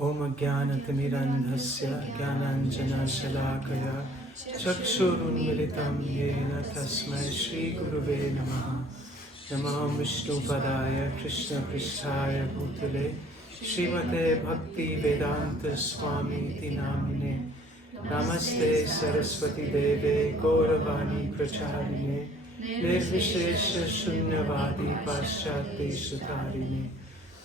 Om Jnanatirandhasya Jnananjana Shalakaya Chakshurunmilitam Yena Tasmai Shri Guruve Namaha. Namo Vishnu Padaya Krishna Pristhaya Bhutale Srimate Bhakti Vedanta Swami Iti Namine. Namaste Saraswati Deve Gauravani Pracharine Nirvishesha Shunyavadi Paschati Sutarine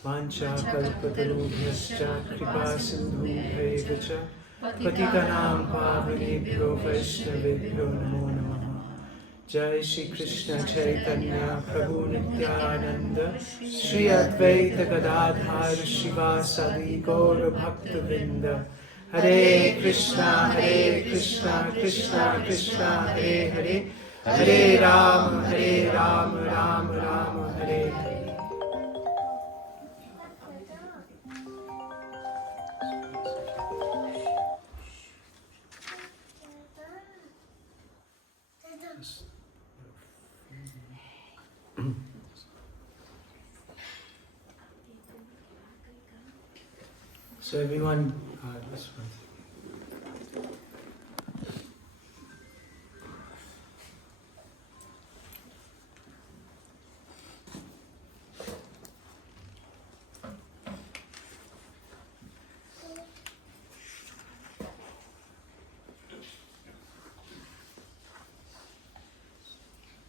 Vancha Kalpatarubhyascha Kripa Sindhubheva Cha Patitanam Pavanebhyo Vaishnavebhyo Namo Namaha. Jai Shri Krishna Chaitanya Prabhu Nityānanda Shri Advaita Gadadhar Shivasadi Gaur Bhakta Vrinda. Hare Krishna Krishna Krishna Hare Hare, Hare Rama Rama Rama Hare Hare. So everyone, this one.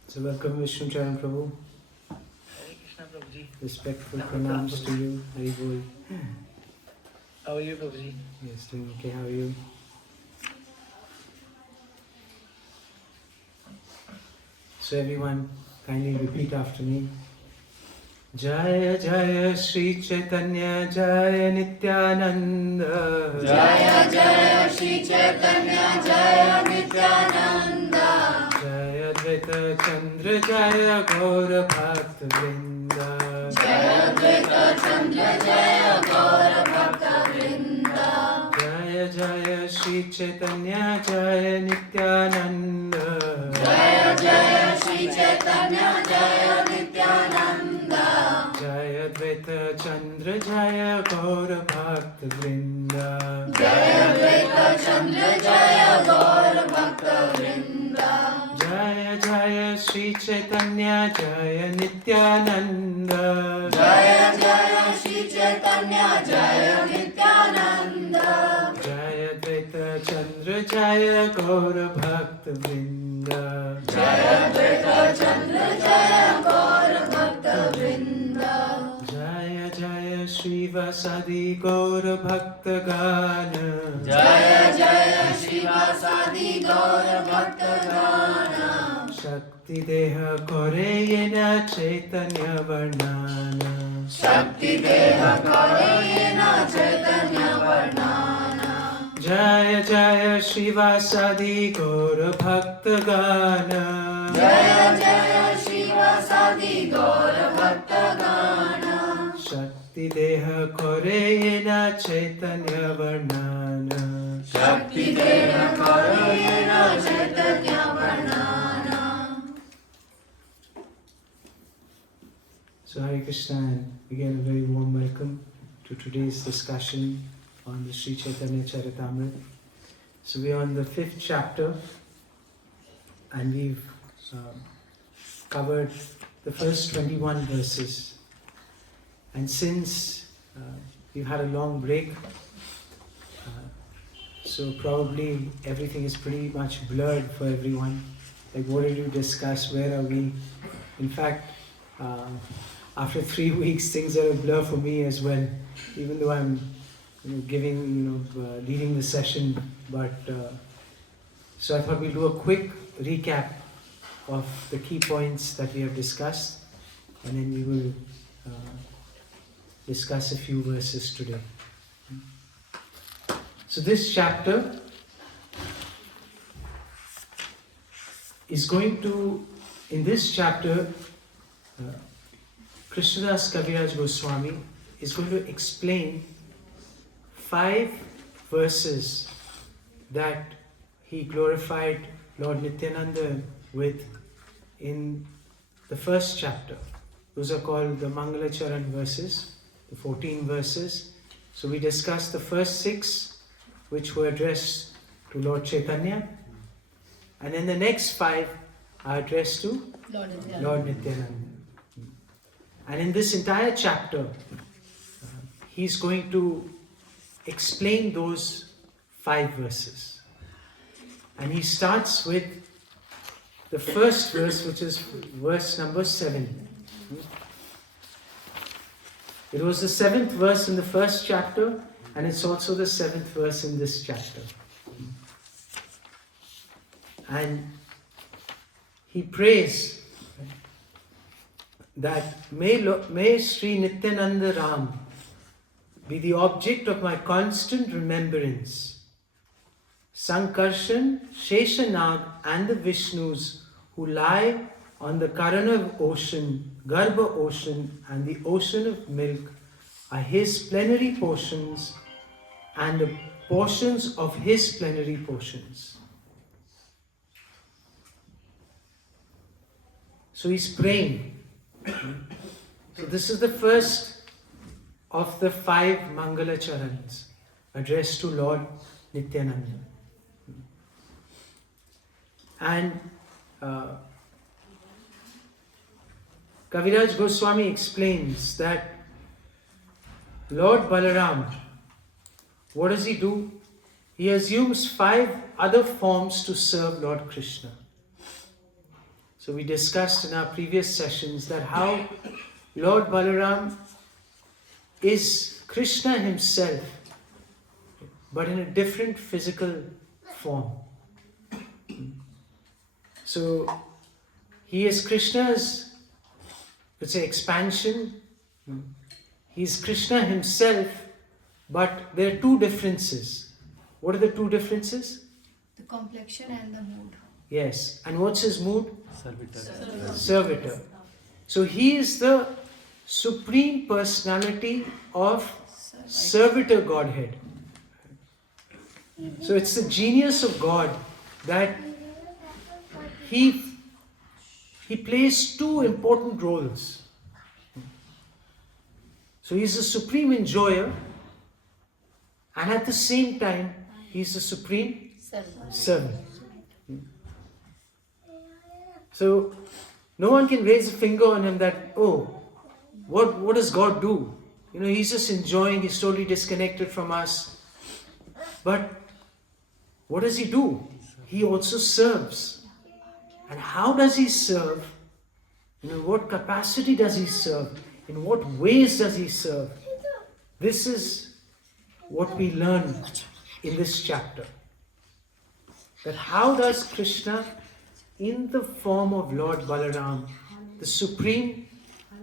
So welcome Vishnu Charan Prabhu. Hare Krishna Prabhuji. Respectful pranams to you. Hari Bol. How are you, Prabhuji? Yes, doing okay. How are you? So everyone, kindly repeat after me. Jaya Jaya Shri Chaitanya Jaya Nityānanda. Jaya Jaya Shri Chaitanya Jaya Nityānanda. Jaya Advaita Chandra Jaya Gaur Bhakta Vrinda. Jaya Advaita Chandra Jaya Gaur Bhakta Vrinda. Jaya Jaya Shri Chaitanya Jaya Nityānanda. Jaya Jaya Shri Chaitanya Jaya Nityānanda. Jaya Advaita Chandra Jaya Gaur Bhakta Vrinda. Jaya Advaita Chandra Jaya Gaur Bhakta Vrinda. Jaya Jaya Shri Chaitanya Jaya Nityānanda. Jaya Jaya Shri Chaitanya Jaya Nityānanda. Jaya Advaita Chandra Jaya Gaur Bhakta Vrinda. Jaya Advaita Chandra Jaya Gaur Bhakta Vrinda. Jaya Jaya Shri Vasadi Gaur Bhakta Gana. Jaya Jaya Shri Vasadi Gaur Bhakta Gana. Shakti Deha Kore Yena Chaitanya Varnana. Shakti Deha Kore Yena Chaitanya Varnana. Jaya Jaya Shri Vasadi Gaur Bhakta Gana. Jaya Jaya Shri Vasadi Gaur Bhakta Gana. Shakti Deha Kore Yena Chaitanya Varnana. Shakti Deha Kore Yena Chaitanya Varnana. So Hare Krishna, and again a very warm welcome to today's discussion on the Sri Chaitanya Charitamrita. So we are on the 5th chapter and we've covered the first 21 verses. And since we've had a long break, so probably everything is pretty much blurred for everyone. Like, what did you discuss? Where are we? In fact, after 3 weeks, things are a blur for me as well. Even though I'm leading the session, but so I thought we'll do a quick recap of the key points that we have discussed, and then we will discuss a few verses today. So this chapter is going to, in this chapter, Krishnadas Kaviraj Goswami is going to explain 5 verses that he glorified Lord Nityānanda with in the first chapter. Those are called the Mangala Charan verses, the 14 verses. So we discussed the first 6, which were addressed to Lord Chaitanya, and then the next 5 are addressed to Lord Nityānanda. And in this entire chapter, he's going to explain those 5 verses. And he starts with the first verse, which is verse number 7. It was the 7th verse in the first chapter, and it's also the 7th verse in this chapter. And he prays that may Sri Nityānanda Ram be the object of my constant remembrance. Sankarshan, Sheshanag and the Vishnus who lie on the Karana ocean, Garbha ocean and the ocean of milk are his plenary portions and the portions of his plenary portions. So he's praying. So this is the first of the 5 Mangala Charans addressed to Lord Nityānanda. And Kaviraj Goswami explains that Lord Balarāma, what does he do? He assumes 5 other forms to serve Lord Krishna. So we discussed in our previous sessions that how Lord Balarāma is Krishna himself, but in a different physical form. So he is Krishna's, let's say, expansion. He is Krishna himself, but there are 2 differences. What are the 2 differences? The complexion and the mood. Yes. And what's his mood? Servitor. Servitor. So he is the supreme personality of Servitor Godhead. So it's the genius of God that he plays 2 important roles. So he's the supreme enjoyer, and at the same time he's the supreme servant. So no one can raise a finger on him that, oh, what does God do? You know, he's just enjoying, he's totally disconnected from us. But what does he do? He also serves. And how does he serve? In what capacity does he serve? In what ways does he serve? This is what we learn in this chapter. That how does Krishna, in the form of Lord Balarāma, the supreme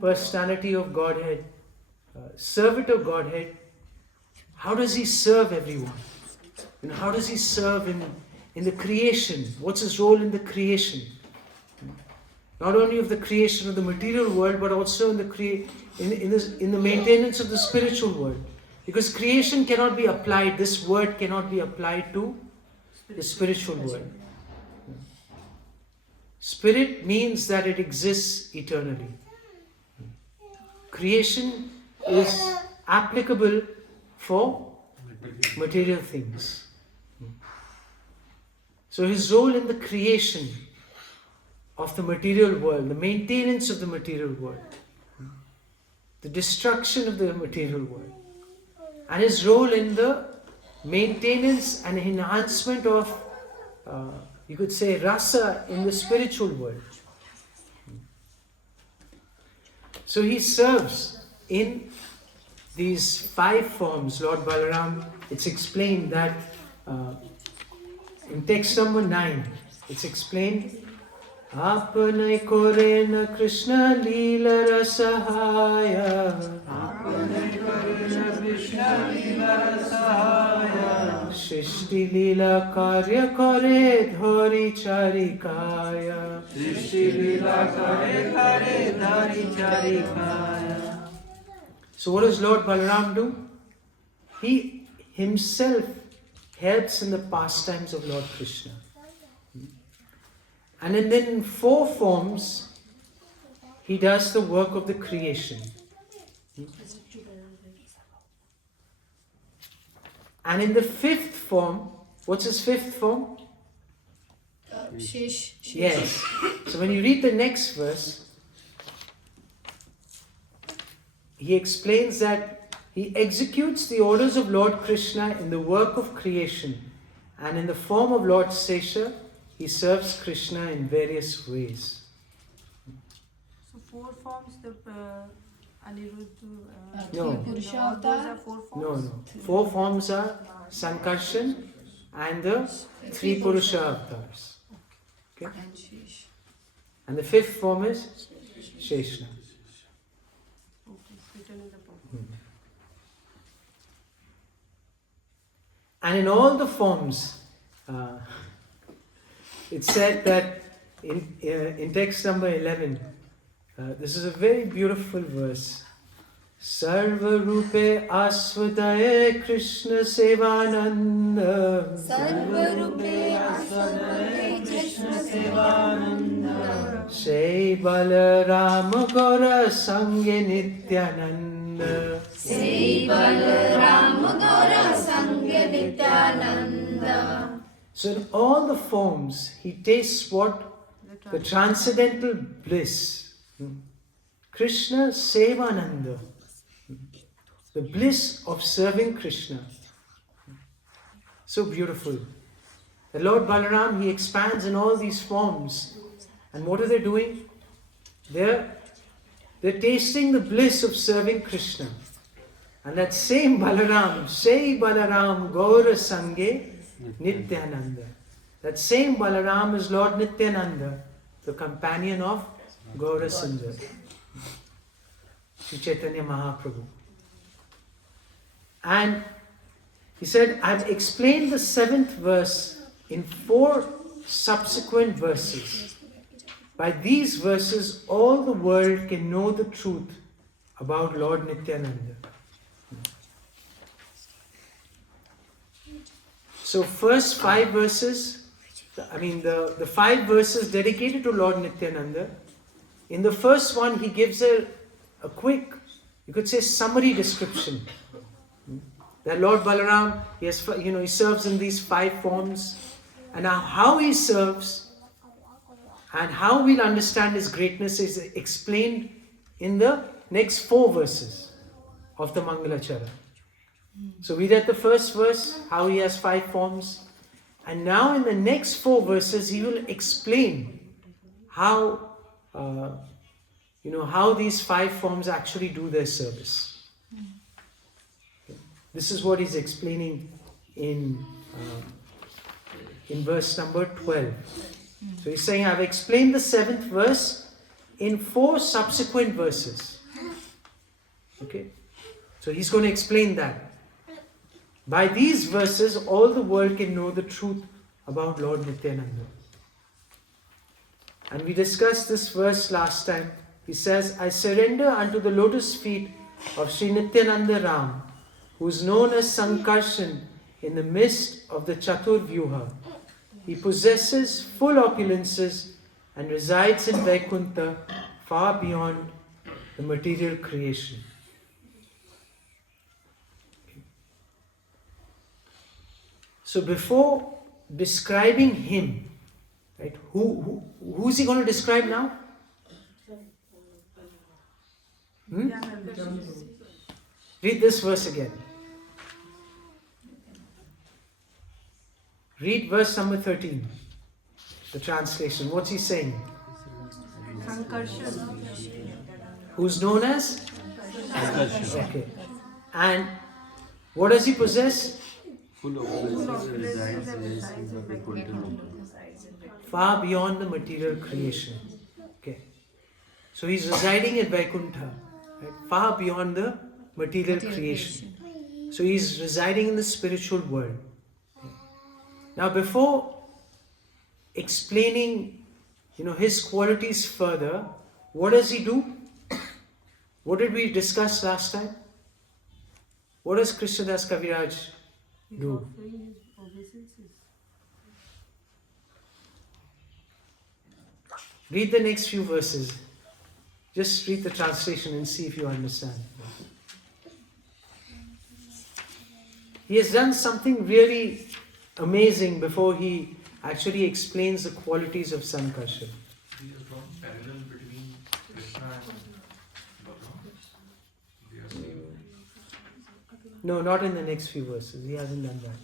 personality of Godhead, servant of Godhead, how does he serve everyone? And how does he serve in the creation? What's his role in the creation? Not only of the creation of the material world, but also in the maintenance of the spiritual world. Because creation cannot be applied, this word cannot be applied to the spiritual world. Spirit means that it exists eternally. Creation is applicable for material things. So his role in the creation of the material world, the maintenance of the material world, the destruction of the material world, and his role in the maintenance and enhancement of, you could say, rasa in the spiritual world. So he serves in these 5 forms. Lord Balarāma, it's explained that in text number 9, it's explained, Apane kore na Krishna Lila rasahaya. Apane kore na Krishna Lila rasahaya. Shrishti Lila karya kare dhori charikaya. Shrishti Lila kare kare dhori charikaya. So what does Lord Balarāma do? He himself helps in the pastimes of Lord Krishna. And then in 4 forms, he does the work of the creation. And in the fifth form, what's his fifth form? Shesh. Yes. So when you read the next verse, he explains that he executes the orders of Lord Krishna in the work of creation, and in the form of Lord Sesha, he serves Krishna in various ways. So 4 forms, the Aniruddha, No. Purusha all those avatar. are 4 No, forms? no. 4 forms are Sankarshan and the 3 Purusha avatars. Okay? And Shesh. And the 5th form is Sheshna. Okay, it's written in the book. And in all the forms, it's said that in text number 11, this is a very beautiful verse. Sarva Rupe Aswadaye Krishna Sevananda. Sarva Rupe Aswadaye Krishna Sevananda. Shri Balarāma Gaura Sangye Nityānanda. Sei Balarāma Gaura Sangye Nityānanda. So in all the forms, he tastes what? The transcendental bliss. Krishna Sevananda. The bliss of serving Krishna. So beautiful. The Lord Balaram, he expands in all these forms. And what are they doing? They're tasting the bliss of serving Krishna. And that same Balaram, Sei Balaram Gaura Sangye Nityānanda. That same Balaram is Lord Nityānanda, the companion of Gaura Sundar, Sri Chaitanya Mahaprabhu. And he said, I've explained the 7th verse in 4 subsequent verses. By these verses, all the world can know the truth about Lord Nityānanda. So first 5 verses, the 5 verses dedicated to Lord Nityānanda. In the first one, he gives a quick, you could say, summary description. That Lord Balaram, he serves in these 5 forms, and now how he serves and how we'll understand his greatness is explained in the next 4 verses of the Mangalachara. So we read the first verse, how he has 5 forms, and now in the next 4 verses he will explain how how these 5 forms actually do their service. This is what he's explaining in verse number 12. So he's saying, I've explained the 7th verse in 4 subsequent verses. Okay? So he's going to explain that. By these verses, all the world can know the truth about Lord Nityānanda. And we discussed this verse last time. He says, I surrender unto the lotus feet of Sri Nityānanda Ram, who is known as Sankarshan in the midst of the Chatur Vyuha. He possesses full opulences and resides in Vaikuntha, far beyond the material creation. So before describing him, right, who's he going to describe now? Read this verse again. Read verse number 13, the translation. What's he saying? Sankarshan. Who's known as? Okay. And what does he possess? Far beyond the material creation. Okay. So he's residing in Vaikuntha, right? Far beyond the material creation. So he's residing in the spiritual world. Now before explaining, his qualities further, what does he do? What did we discuss last time? What does Krishnadas Kaviraj do? Read the next few verses. Just read the translation and see if you understand. he has done something really amazing before he actually explains the qualities of Sankarshan. He has drawn parallel between Krishna and Balarāma. They are same. No, not in the next few verses. He hasn't done that.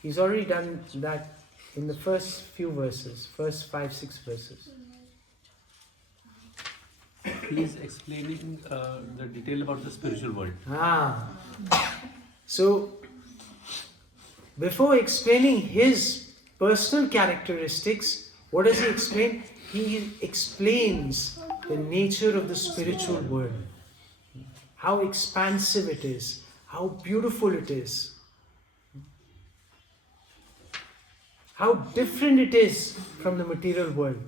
He's already done that in the first few verses, first 5-6 verses. He is explaining the detail about the spiritual world. So, before explaining his personal characteristics, what does he explain? He explains the nature of the spiritual world. How expansive it is, how beautiful it is, how different it is from the material world.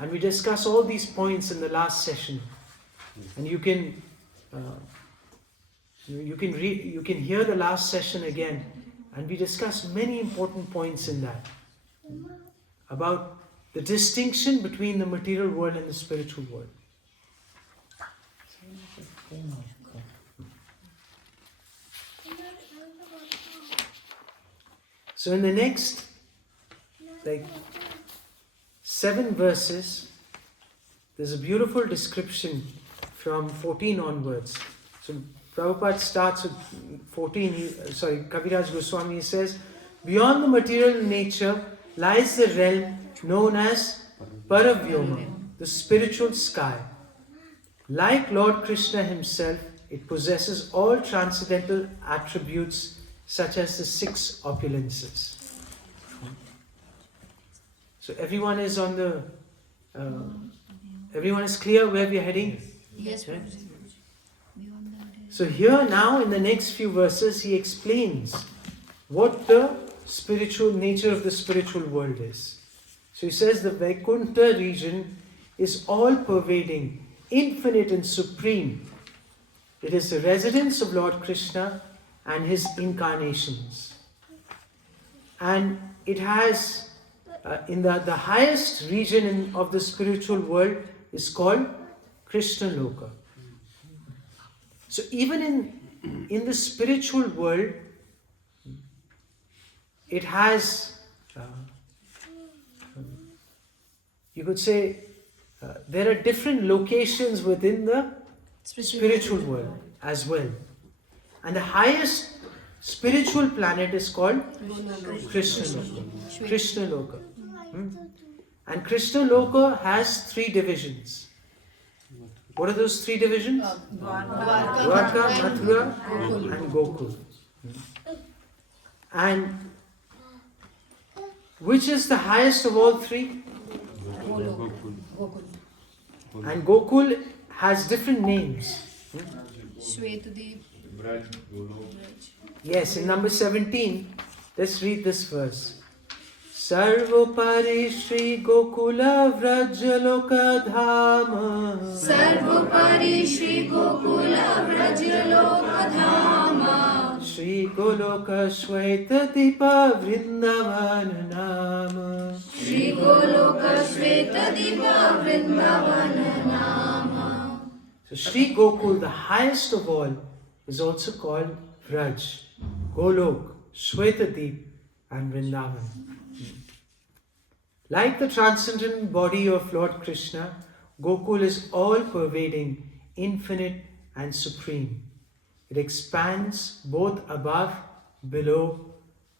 And we discuss all these points in the last session. And you can hear the last session again. And we discuss many important points in that. About the distinction between the material world and the spiritual world. So in the next 7 verses, there's a beautiful description from 14 onwards. So Prabhupada starts with 14, Kaviraj Goswami says, beyond the material nature lies the realm known as Paravyoma, the spiritual sky. Like Lord Krishna himself, it possesses all transcendental attributes such as the 6 opulences. So everyone is on the, everyone is clear where we are heading? Yes, Right? Prabhuji. So here now in the next few verses he explains what the spiritual nature of the spiritual world is. So he says the Vaikuntha region is all pervading, infinite and supreme. It is the residence of Lord Krishna and his incarnations. And it has, in the highest region of the spiritual world is called Krishna Loka. So even in the spiritual world, it has, you could say, there are different locations within the spiritual world as well. And the highest spiritual planet is called Krishna Loka. Krishna Loka. And Krishna Loka has 3 divisions. What are those 3 divisions? Dwarka, Mathura and Gokul. And which is the highest of all 3? And Gokul has different names. Yes, in number 17, let's read this verse. Sarvopari Shri Gokula Vrajaloka Dhama. Sarvopari Shri Gokula Vrajaloka Dhama. Shri Goloka Shweta Dipa Vrindavan Nama. Shri Goloka Shweta Dipa Vrindavan Nama. So Shri Gokul, the highest of all, is also called Vraj, Golok, Shwetadip and Vrindavan. Like the transcendent body of Lord Krishna, Gokul is all-pervading, infinite and supreme. It expands both above, below,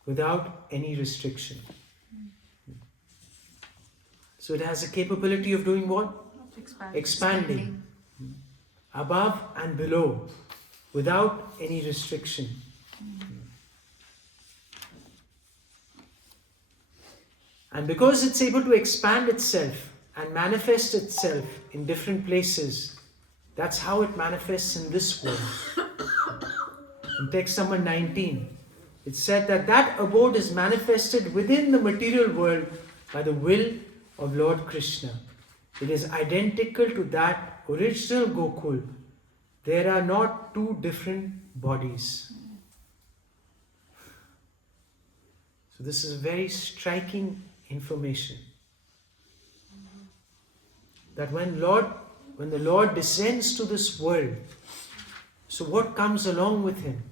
without any restriction. So it has a capability of doing what? Expanding. Above and below, without any restriction. And because it's able to expand itself and manifest itself in different places, that's how it manifests in this world. In text number 19, it said that abode is manifested within the material world by the will of Lord Krishna. It is identical to that original Gokul. There are not 2 different bodies. So this is very striking information. That when the Lord descends to this world, so what comes along with him?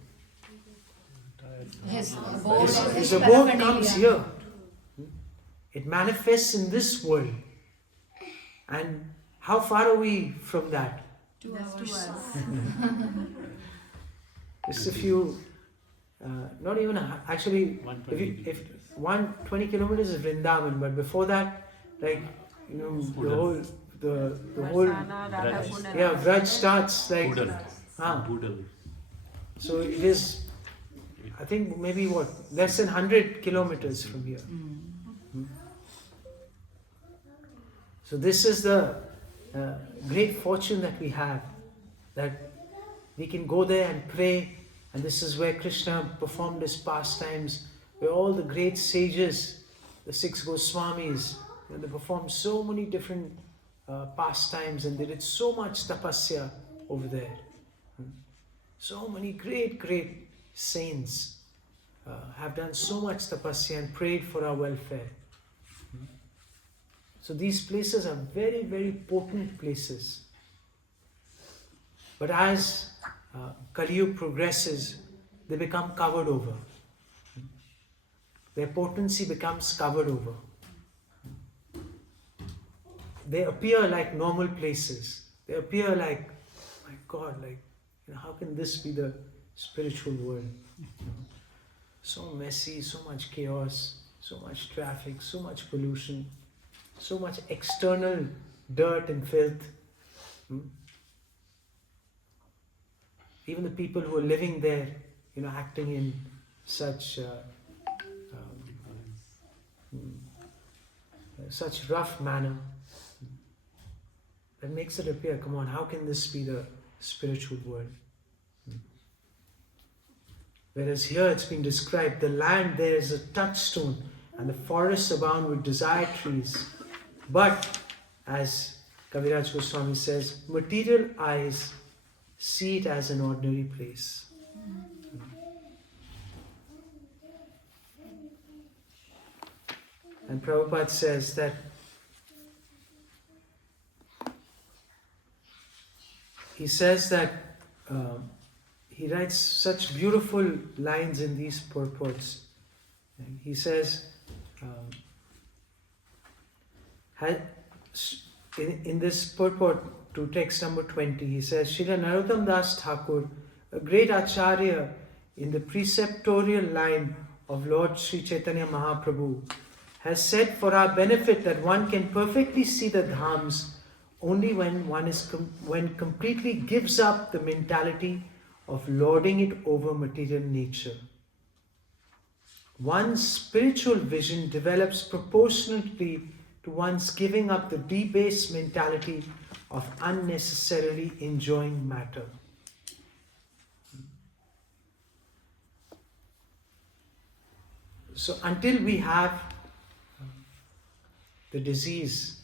His abode or His his abode comes paraphernalia. here. It manifests in this world. And how far are we from that? 2 Just hours. 2 hours. Just a few, not even actually, 120 if 120 kilometers is Vrindavan, but before that, like, you know, the whole, Varsana, Radhakund, and yeah, Radha. Vraj starts like, Boodle. ah, Boodle. so it is, I think maybe what, less than 100 kilometers from here. So this is the great fortune that we have, that we can go there and pray, and this is where Krishna performed his pastimes, where all the great sages, the 6 Goswamis, and they performed so many different pastimes, and they did so much tapasya over there. So many great saints have done so much tapasya and prayed for our welfare. So these places are very potent places. But as Kali Yuga progresses, they become covered over. Their potency becomes covered over. They appear like normal places. They appear like, my God, like, you know, how can this be the spiritual world? So messy, so much chaos, so much traffic, so much pollution, so much external dirt and filth. Even the people who are living there, you know, acting in such such rough manner, that makes it appear, come on, how can this be the spiritual world? Whereas here it's been described, the land there is a touchstone and the forests abound with desire trees. But, as Kaviraj Goswami says, material eyes see it as an ordinary place. And Prabhupada says that he writes such beautiful lines in these purports. And he says, in this purport to text number 20, he says, Srila Narottam Das Thakur, a great Acharya in the preceptorial line of Lord Sri Chaitanya Mahaprabhu, has said for our benefit that one can perfectly see the dhams only when one completely gives up the mentality of lording it over material nature. One's spiritual vision develops proportionately to one's giving up the debased mentality of unnecessarily enjoying matter. So until we have the disease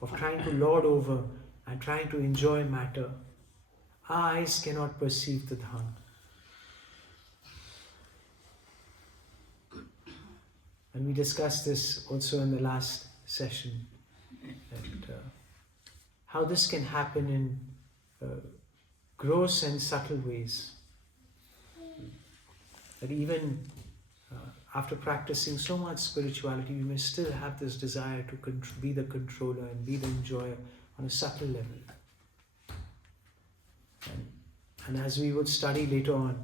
of trying to lord over and trying to enjoy matter, our eyes cannot perceive the Dham. And we discussed this also in the last session, and how this can happen in gross and subtle ways. That even after practicing so much spirituality, we may still have this desire to be the controller and be the enjoyer on a subtle level. And as we would study later on,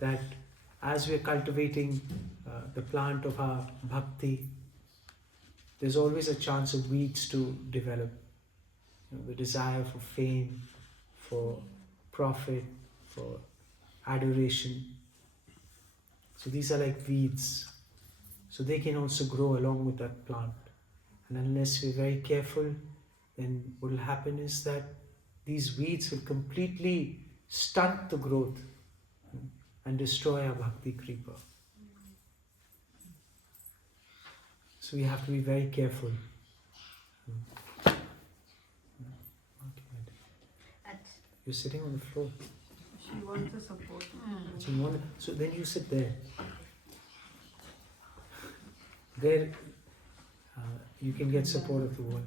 that as we are cultivating the plant of our bhakti, there's always a chance of weeds to develop. You know, the desire for fame, for profit, for adoration. So these are like weeds. So they can also grow along with that plant. And unless we're very careful, then what will happen is that these weeds will completely stunt the growth and destroy our bhakti kripa. So we have to be very careful. You're sitting on the floor. She wants the support. So then you sit there. There you can get support of the wall.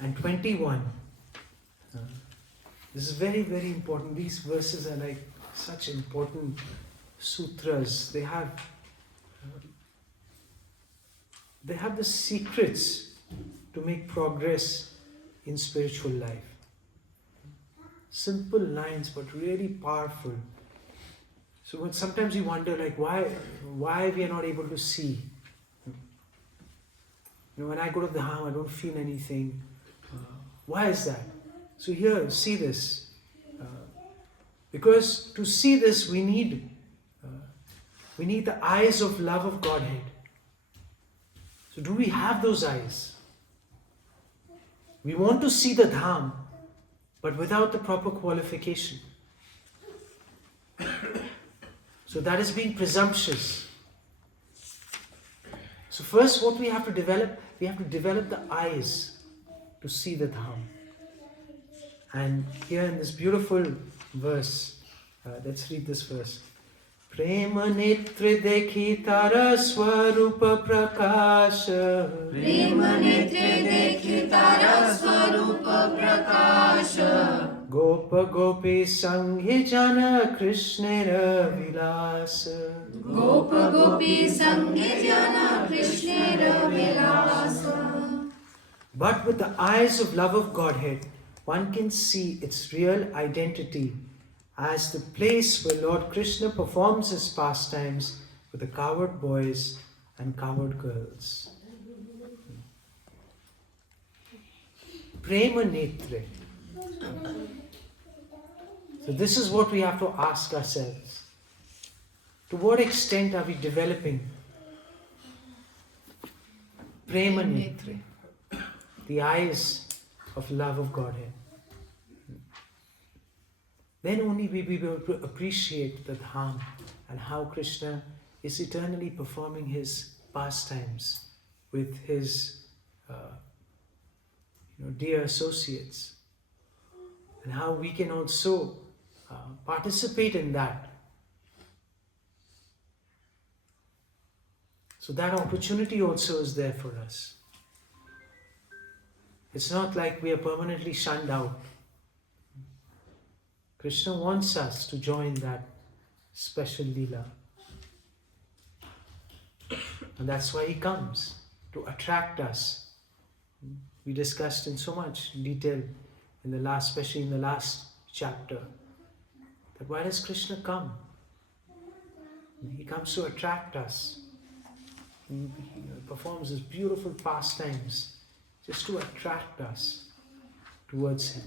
and 21. This is very, very important. These verses are like such important sutras. They have the secrets to make progress in spiritual life. Simple lines, but really powerful. So when sometimes you wonder, like, why we are not able to see. When I go to the Dham, I don't feel anything. Why is that? So here, see this. Because to see this, we need the eyes of love of Godhead. So do we have those eyes? We want to see the Dham, but without the proper qualification. So that is being presumptuous. So first what we have to develop the eyes to see the Dham. And here in this beautiful verse, let's read this verse. Prema netre dekhi tara swarupa prakasha. Prema netre dekhi tara swarupa prakasha. Gopa gopi sanghe jana krishnera vilasa. Gopa gopi sanghe jana krishnera vilasa. But with the eyes of love of Godhead, one can see its real identity as the place where Lord Krishna performs his pastimes with the cowherd boys and cowherd girls. Prema netre. So this is what we have to ask ourselves. To what extent are we developing Prema netre, the eyes of love of Godhead? Then only we will be able to appreciate the Dham and how Krishna is eternally performing his pastimes with his dear associates, and how we can also participate in that. So that opportunity also is there for us. It's not like we are permanently shunned out. Krishna wants us to join that special Lila. And that's why he comes, to attract us. We discussed in so much detail especially in the last chapter, that why does Krishna come? He comes to attract us. He performs his beautiful pastimes just to attract us towards him.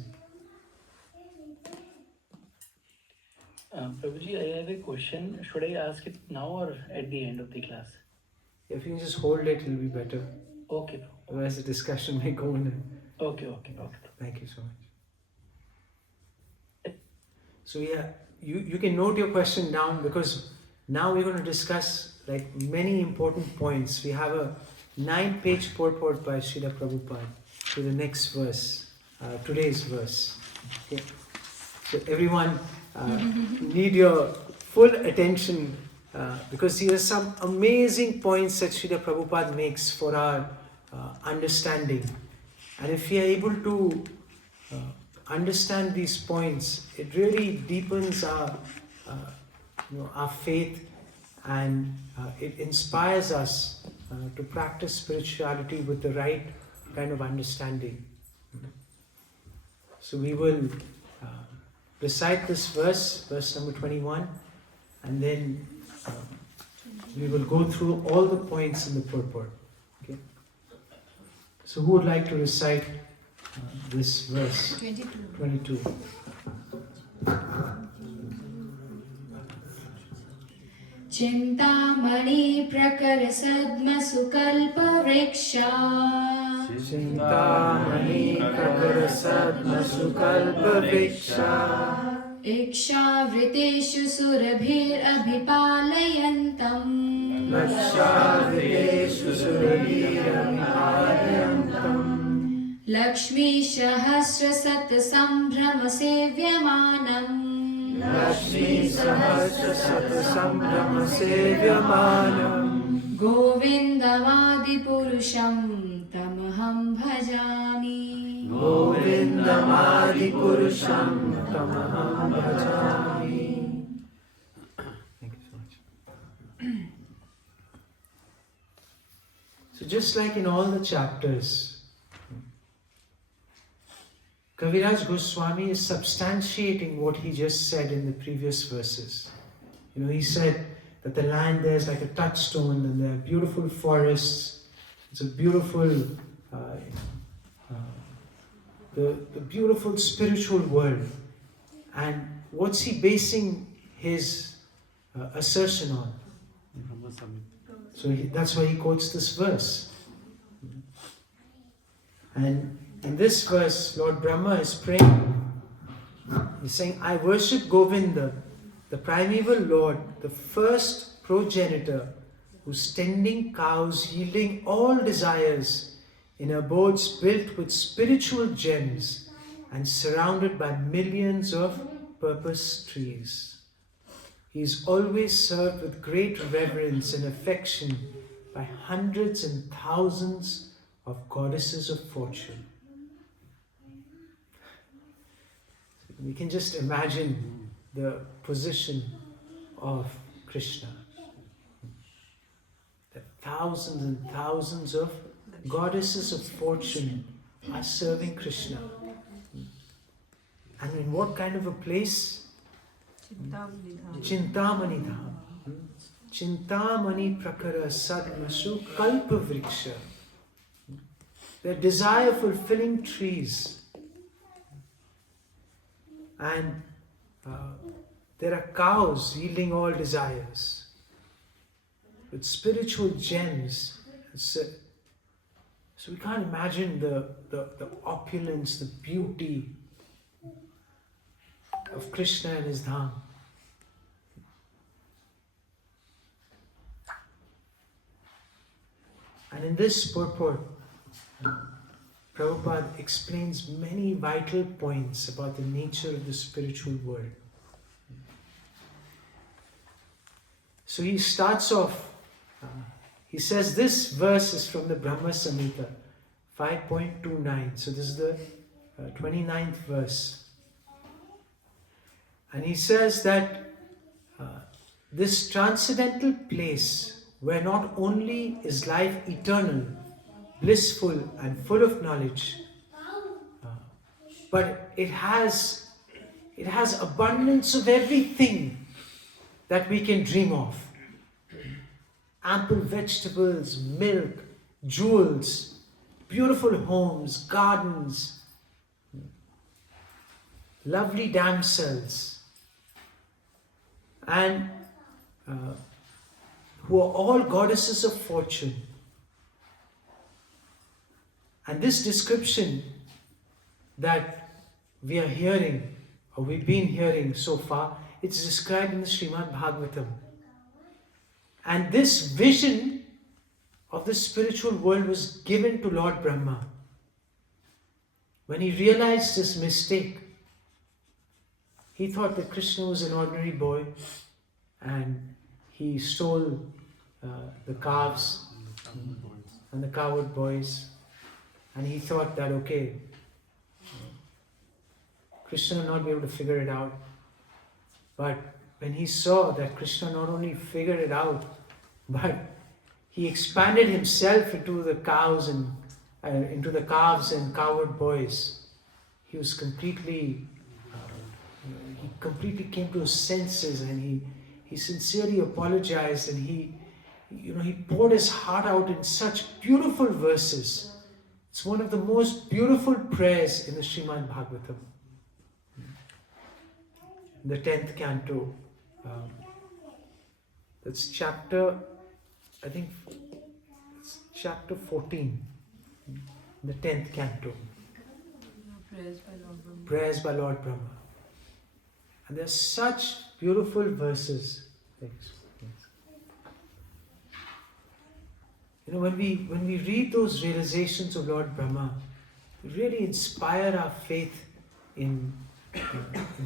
Prabhuji, I have a question. Should I ask it now or at the end of the class? If you can just hold it, it'll be better. Okay. Otherwise the discussion may go on. Okay. Thank you so much. So yeah, you can note your question down, because now we're going to discuss like many important points. We have a 9-page purport by Srila Prabhupada to the next verse, today's verse. Okay. So everyone need your full attention, because here are some amazing points that Srila Prabhupada makes for our understanding. And if we are able to understand these points, it really deepens our faith, and it inspires us to practice spirituality with the right kind of understanding. So we will recite this verse number 21, and then we will go through all the points in the purport. Okay? So who would like to recite this verse? 22. Chintamani prakar sadma sukalpa vriksha. Chintamani prakar sadma sukalpa vriksha. Iksha vriteshu surabhir abhipalayantam. Laksha vriteshu surabhir abhipalayantam. Lakshmi Sahasra Sat Sambhrama Sevyamanam. Lakshmi Sahasra Sat Sambhrama Sevyamanam. Govindamadi Purusham Tam tamaham bhajami. Govindamadi Purusham tamaham bhajami. Thank you so much. So just like in all the chapters, Kaviraj Goswami is substantiating what he just said in the previous verses. He said that the land there is like a touchstone and there are beautiful forests. It's a beautiful, the beautiful spiritual world. And what's he basing his assertion on? So that's why he quotes this verse. And in this verse, Lord Brahma is praying. He's saying, I worship Govinda, the primeval Lord, the first progenitor, who's tending cows, yielding all desires in abodes built with spiritual gems and surrounded by millions of purpose trees. He is always served with great reverence and affection by hundreds and thousands of goddesses of fortune. We can just imagine the position of Krishna. The thousands and thousands of goddesses of fortune are serving Krishna. And in what kind of a place? Chintamani dham. Chintamani prakara sadmasu kalpa vriksha. They're desire fulfilling trees. And there are cows yielding all desires with spiritual gems. So we can't imagine the opulence, the beauty of Krishna and his dham. And in this purport, Prabhupada explains many vital points about the nature of the spiritual world. So he starts off, he says this verse is from the Brahma Samhita, 5.29. So this is the 29th verse. And he says that this transcendental place where not only is life eternal, blissful and full of knowledge, but it has abundance of everything that we can dream of. Ample vegetables, milk, jewels, beautiful homes, gardens, lovely damsels, and who are all goddesses of fortune. And this description that we are hearing, or we've been hearing so far, it's described in the Srimad Bhagavatam. And this vision of the spiritual world was given to Lord Brahma. When he realized his mistake, he thought that Krishna was an ordinary boy and he stole the calves and the cowherd boys. And he thought that, okay, Krishna will not be able to figure it out. But when he saw that Krishna not only figured it out, but he expanded himself into the cows and into the calves and cowherd boys, he was completely, he completely came to his senses, and he sincerely apologized, and he poured his heart out in such beautiful verses. It's one of the most beautiful prayers in the Srimad Bhagavatam. The 10th canto. That's chapter, I think, it's chapter 14. The 10th canto. Prayers by Lord Brahma. And there's such beautiful verses. Thanks. When we read those realizations of Lord Brahma, they really inspire our faith in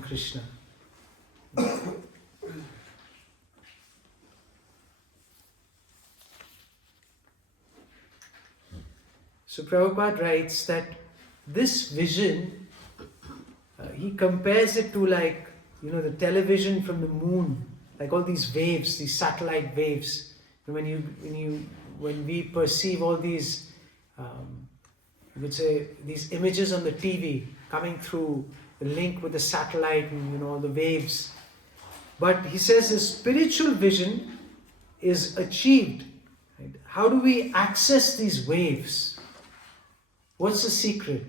Krishna. So Prabhupada writes that this vision, he compares it to like, the television from the moon, like all these waves, these satellite waves. And when we perceive all these, you would say, these images on the TV coming through the link with the satellite and all the waves. But he says the spiritual vision is achieved. Right? How do we access these waves? What's the secret?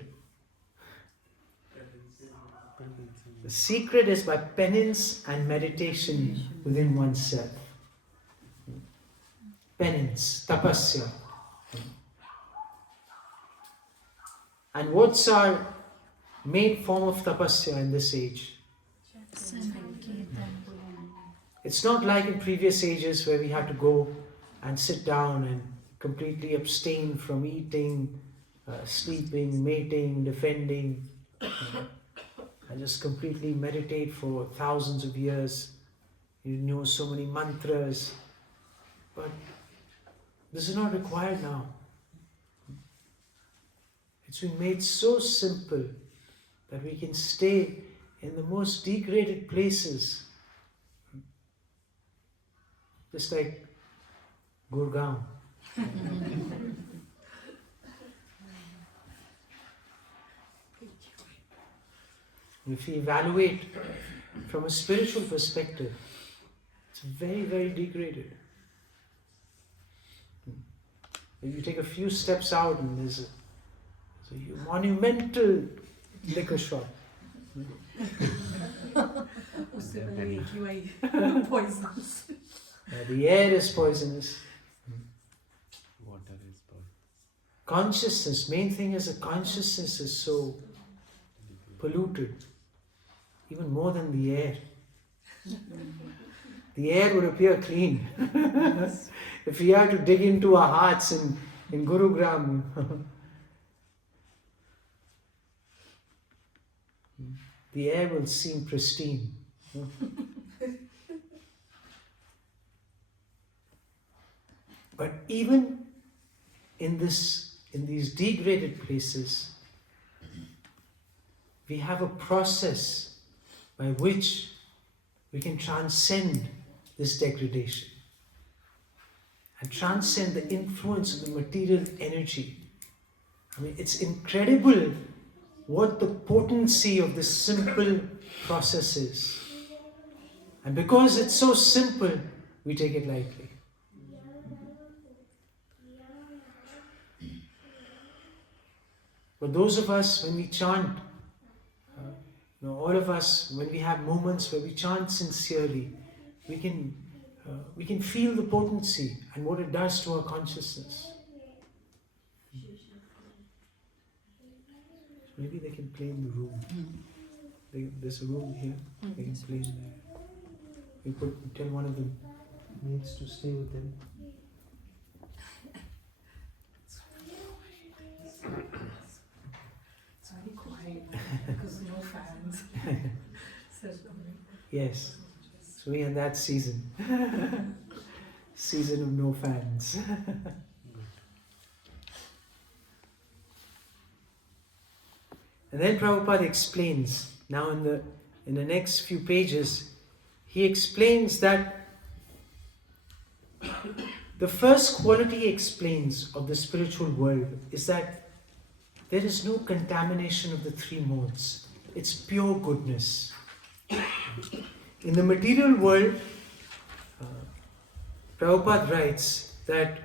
The secret is by penance and meditation within oneself. Penance, tapasya. And what's our main form of tapasya in this age? It's not like in previous ages where we had to go and sit down and completely abstain from eating, sleeping, mating, defending, and just completely meditate for thousands of years. You know so many mantras, but this is not required now. It's been made so simple that we can stay in the most degraded places, just like Gurugram. If we evaluate from a spiritual perspective, it's very, very degraded. If you take a few steps out and there's a monumental liquor shop. Poisonous. The air is poisonous. Water is poison. Consciousness, main thing is the consciousness is so polluted, even more than the air. The air would appear clean. If we had to dig into our hearts in Gurugram, the air will seem pristine. But even in these degraded places, we have a process by which we can transcend this degradation and transcend the influence of the material energy. I mean, it's incredible what the potency of this simple process is. And because it's so simple, we take it lightly. But those of us, when we chant, all of us, when we have moments where we chant sincerely, we can feel the potency and what it does to our consciousness. Maybe they can play in the room. There's a room here. They can play in there. We tell one of the maids to stay with them. It's very quiet because no fans. Yes. So we're in that season. Season of no fans. And then Prabhupada explains, now in the next few pages, he explains that the first quality he explains of the spiritual world is that there is no contamination of the three modes. It's pure goodness. In the material world, Prabhupada writes that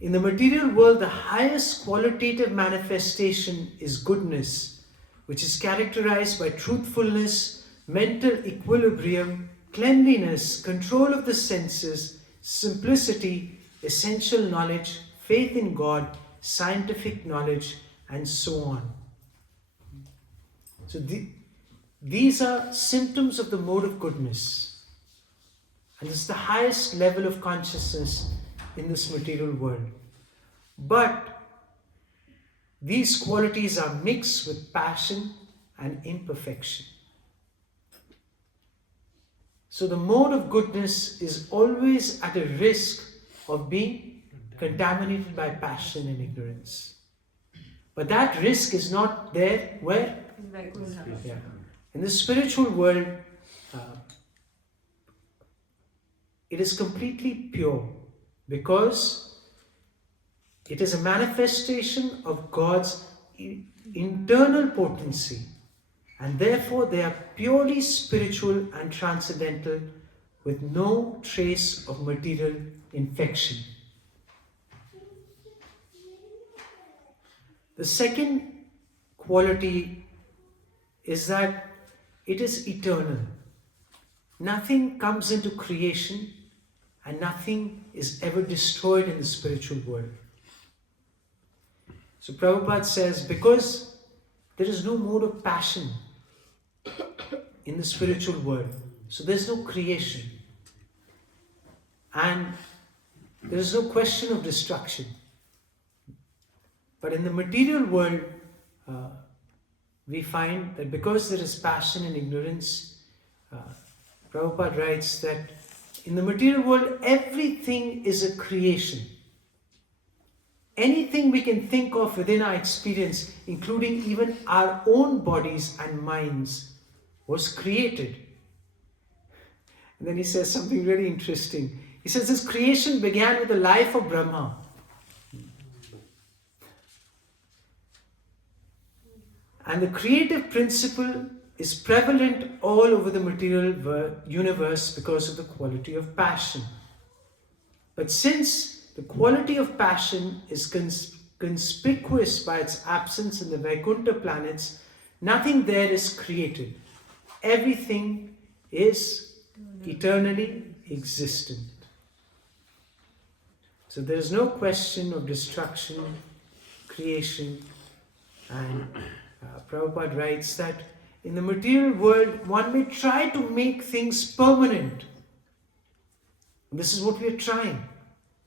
in the material world, the highest qualitative manifestation is goodness, which is characterized by truthfulness, mental equilibrium, cleanliness, control of the senses, simplicity, essential knowledge, faith in God, scientific knowledge, and so on. So these are symptoms of the mode of goodness. And it's the highest level of consciousness in this material world. But these qualities are mixed with passion and imperfection. So the mode of goodness is always at a risk of being contaminated by passion and ignorance. But that risk is not there where? Yeah. In the spiritual world, it is completely pure because it is a manifestation of God's internal potency, and therefore they are purely spiritual and transcendental with no trace of material infection. The second quality is that it is eternal. Nothing comes into creation and nothing is ever destroyed in the spiritual world. So Prabhupada says, because there is no mode of passion in the spiritual world, so there is no creation and there is no question of destruction. But in the material world, we find that because there is passion and ignorance, Prabhupada writes that in the material world, everything is a creation. Anything we can think of within our experience, including even our own bodies and minds, was created. And then he says something really interesting. He says this creation began with the life of Brahma. And the creative principle is prevalent all over the material universe because of the quality of passion. But since the quality of passion is conspicuous by its absence in the Vaikuntha planets, nothing there is created. Everything is eternally existent. So there is no question of destruction, creation, and Prabhupada writes that in the material world, one may try to make things permanent. And this is what we are trying.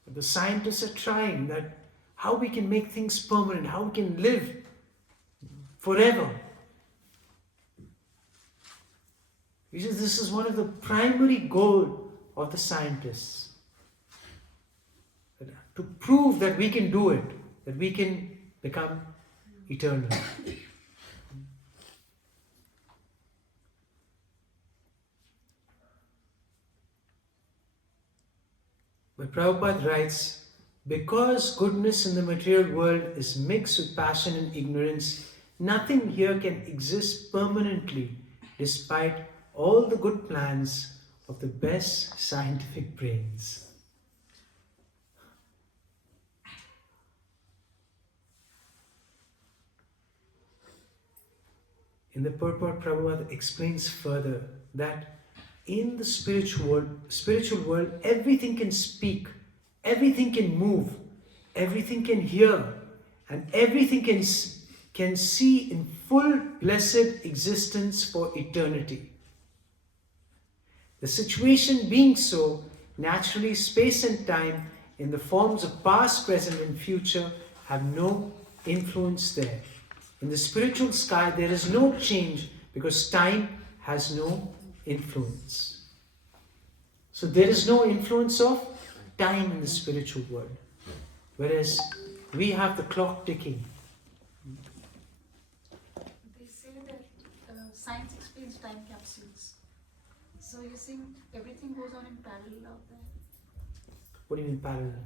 The scientists are trying that how we can make things permanent, how we can live forever. He says this is one of the primary goals of the scientists. To prove that we can do it, that we can become eternal. But Prabhupada writes, because goodness in the material world is mixed with passion and ignorance, nothing here can exist permanently despite all the good plans of the best scientific brains. In the purport, Prabhupada explains further that in the spiritual world, everything can speak, everything can move, everything can hear, and everything can see in full blessed existence for eternity. The situation being so, naturally space and time in the forms of past, present and future have no influence there. In the spiritual sky, there is no change because time has no influence. So there is no influence of time in the spiritual world. Whereas we have the clock ticking. They say that science explains time capsules. So you think everything goes on in parallel out there? What do you mean parallel?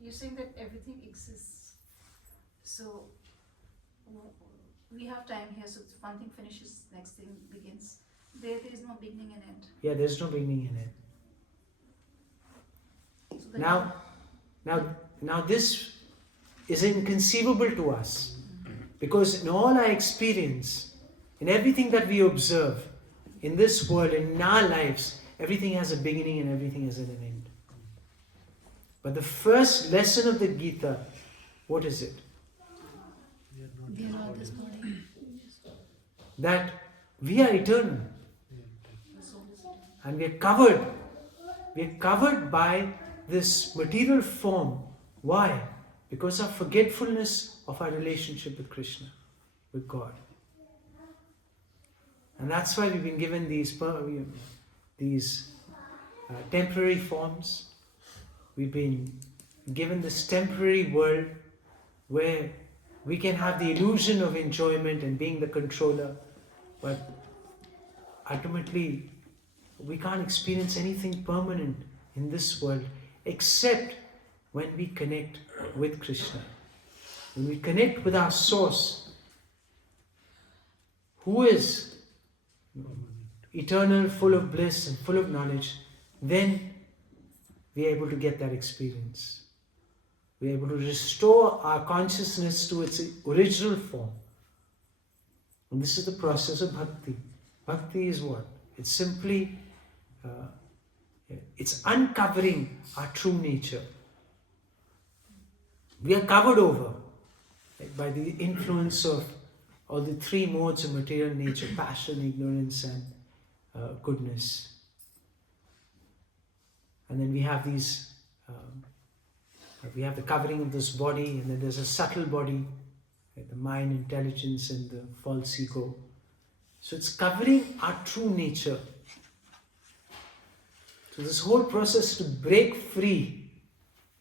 You're saying that everything exists. So we have time here, so one thing finishes, next thing begins. There is no beginning and end. Yeah, there's no beginning in it. So Now this is inconceivable to us because in all our experience, in everything that we observe in this world, in our lives, everything has a beginning and everything has an end. But the first lesson of the Gita, what is it? We are all this body. That we are eternal. And we are covered by this material form. Why? Because of forgetfulness of our relationship with Krishna, with God. And that's why we've been given these temporary forms. We've been given this temporary world where We can have the illusion of enjoyment and being the controller, but ultimately we can't experience anything permanent in this world except when we connect with Krishna. When we connect with our source, who is eternal, full of bliss and full of knowledge, then we are able to get that experience. We are able to restore our consciousness to its original form. And this is the process of bhakti. Bhakti is what? It's simply, it's uncovering our true nature. We are covered over by the influence of all the three modes of material nature: passion, ignorance and goodness. And then we have these, we have the covering of this body, and then there's a subtle body, the mind, intelligence and the false ego. So it's covering our true nature. So this whole process to break free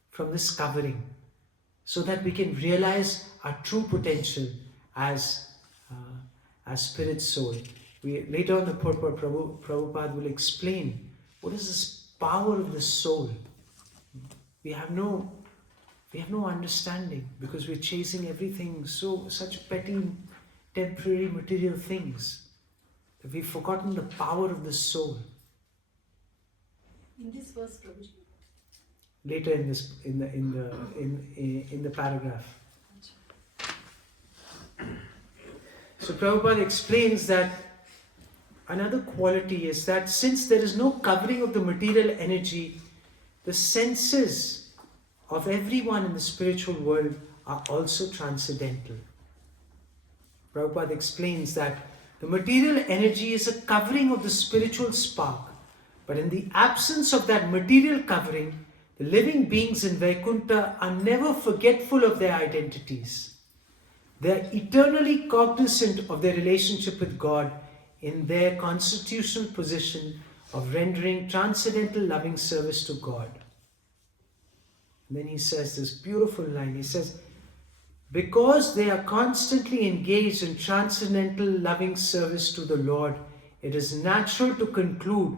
from this covering, so that we can realize our true potential as spirit soul. Later on the purport, Prabhupada will explain what is this power of the soul. We have no understanding because we're chasing everything, such petty, temporary, material things, that we've forgotten the power of the soul. In this verse, Prabhuji. Later in the paragraph. So Prabhupada explains that another quality is that since there is no covering of the material energy, the senses of everyone in the spiritual world are also transcendental. Prabhupada explains that the material energy is a covering of the spiritual spark, but in the absence of that material covering, the living beings in Vaikuntha are never forgetful of their identities. They are eternally cognizant of their relationship with God in their constitutional position of rendering transcendental loving service to God. And then he says this beautiful line. He says, because they are constantly engaged in transcendental loving service to the Lord, it is natural to conclude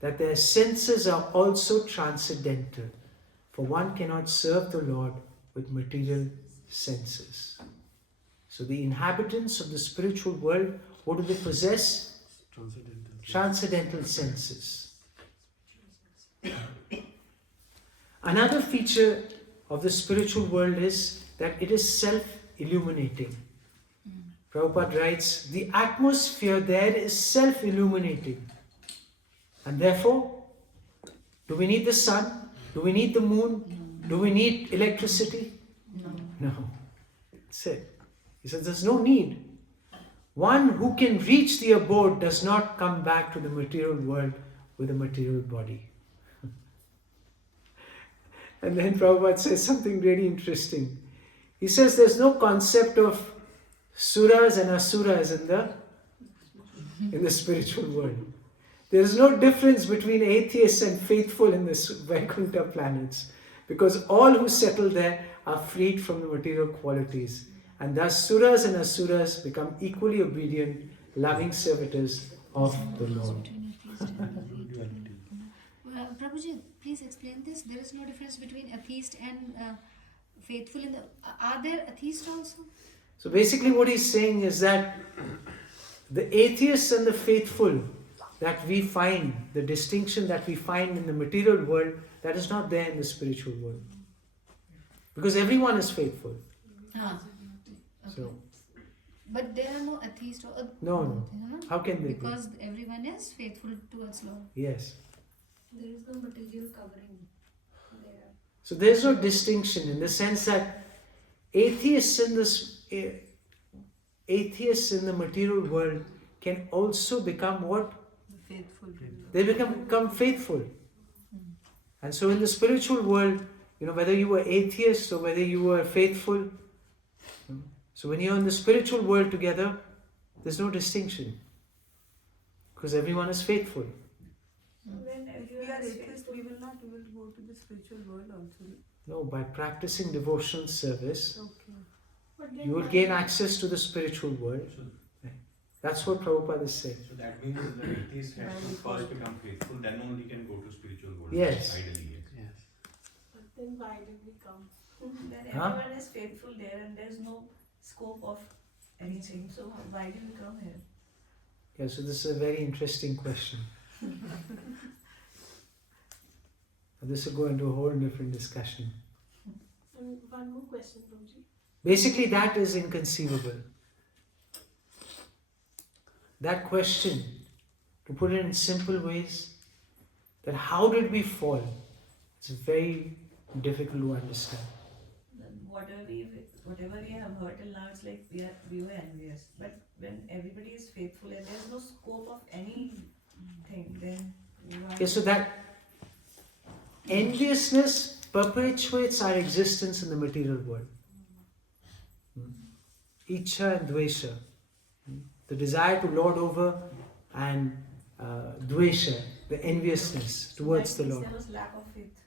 that their senses are also transcendental. For one cannot serve the Lord with material senses. So the inhabitants of the spiritual world, what do they possess? Transcendental senses. Another feature of the spiritual world is that it is self-illuminating. Prabhupada writes, the atmosphere there is self-illuminating. And therefore, do we need the sun? Do we need the moon? Do we need electricity? No. That's it. He says there's no need. One who can reach the abode does not come back to the material world with a material body. And then Prabhupada says something really interesting. He says there's no concept of suras and asuras in the spiritual world. There's no difference between atheists and faithful in the Vaikuntha planets, because all who settle there are freed from the material qualities. And thus suras and asuras become equally obedient, loving servitors of the Lord. Prabhuji, please explain this. There is no difference between atheist and faithful in the... Are there atheists also? So basically what he's saying is that the atheists and the faithful that we find, the distinction that we find in the material world, that is not there in the spiritual world. Because everyone is faithful. Okay. So, but there are no atheists or... no. How can they because everyone is faithful towards Lord. Yes. There is no material covering there. So there's no distinction in the sense that atheists in the material world can also become what? Faithful. They become faithful. And so in the spiritual world, whether you were atheist or whether you were faithful, so when you're in the spiritual world together, there's no distinction. Because everyone is faithful. If we are atheists, we will not able to go to the spiritual world also. No, by practicing devotional service, you will gain access to the spiritual world. That's what Prabhupada is saying. So that means the atheist has to first become faithful, then only can go to spiritual world. Yes. Ideally, yes. Yes. But then why did we come? Then Huh? everyone is faithful there and there's no scope of anything. So why did we come here? Yeah, so this is a very interesting question. This will go into a whole different discussion. And one more question, Prabhuji. Basically, that is inconceivable. That question, to put it in simple ways, that how did we fall? It's very difficult to understand. Then whatever we have heard till now, it's like we were envious. But when everybody is faithful and there's no scope of anything, then why? Okay, so that enviousness perpetuates our existence in the material world. Icha and dvesha. The desire to lord over and dvesha, the enviousness towards the That means Lord. there was lack of faith.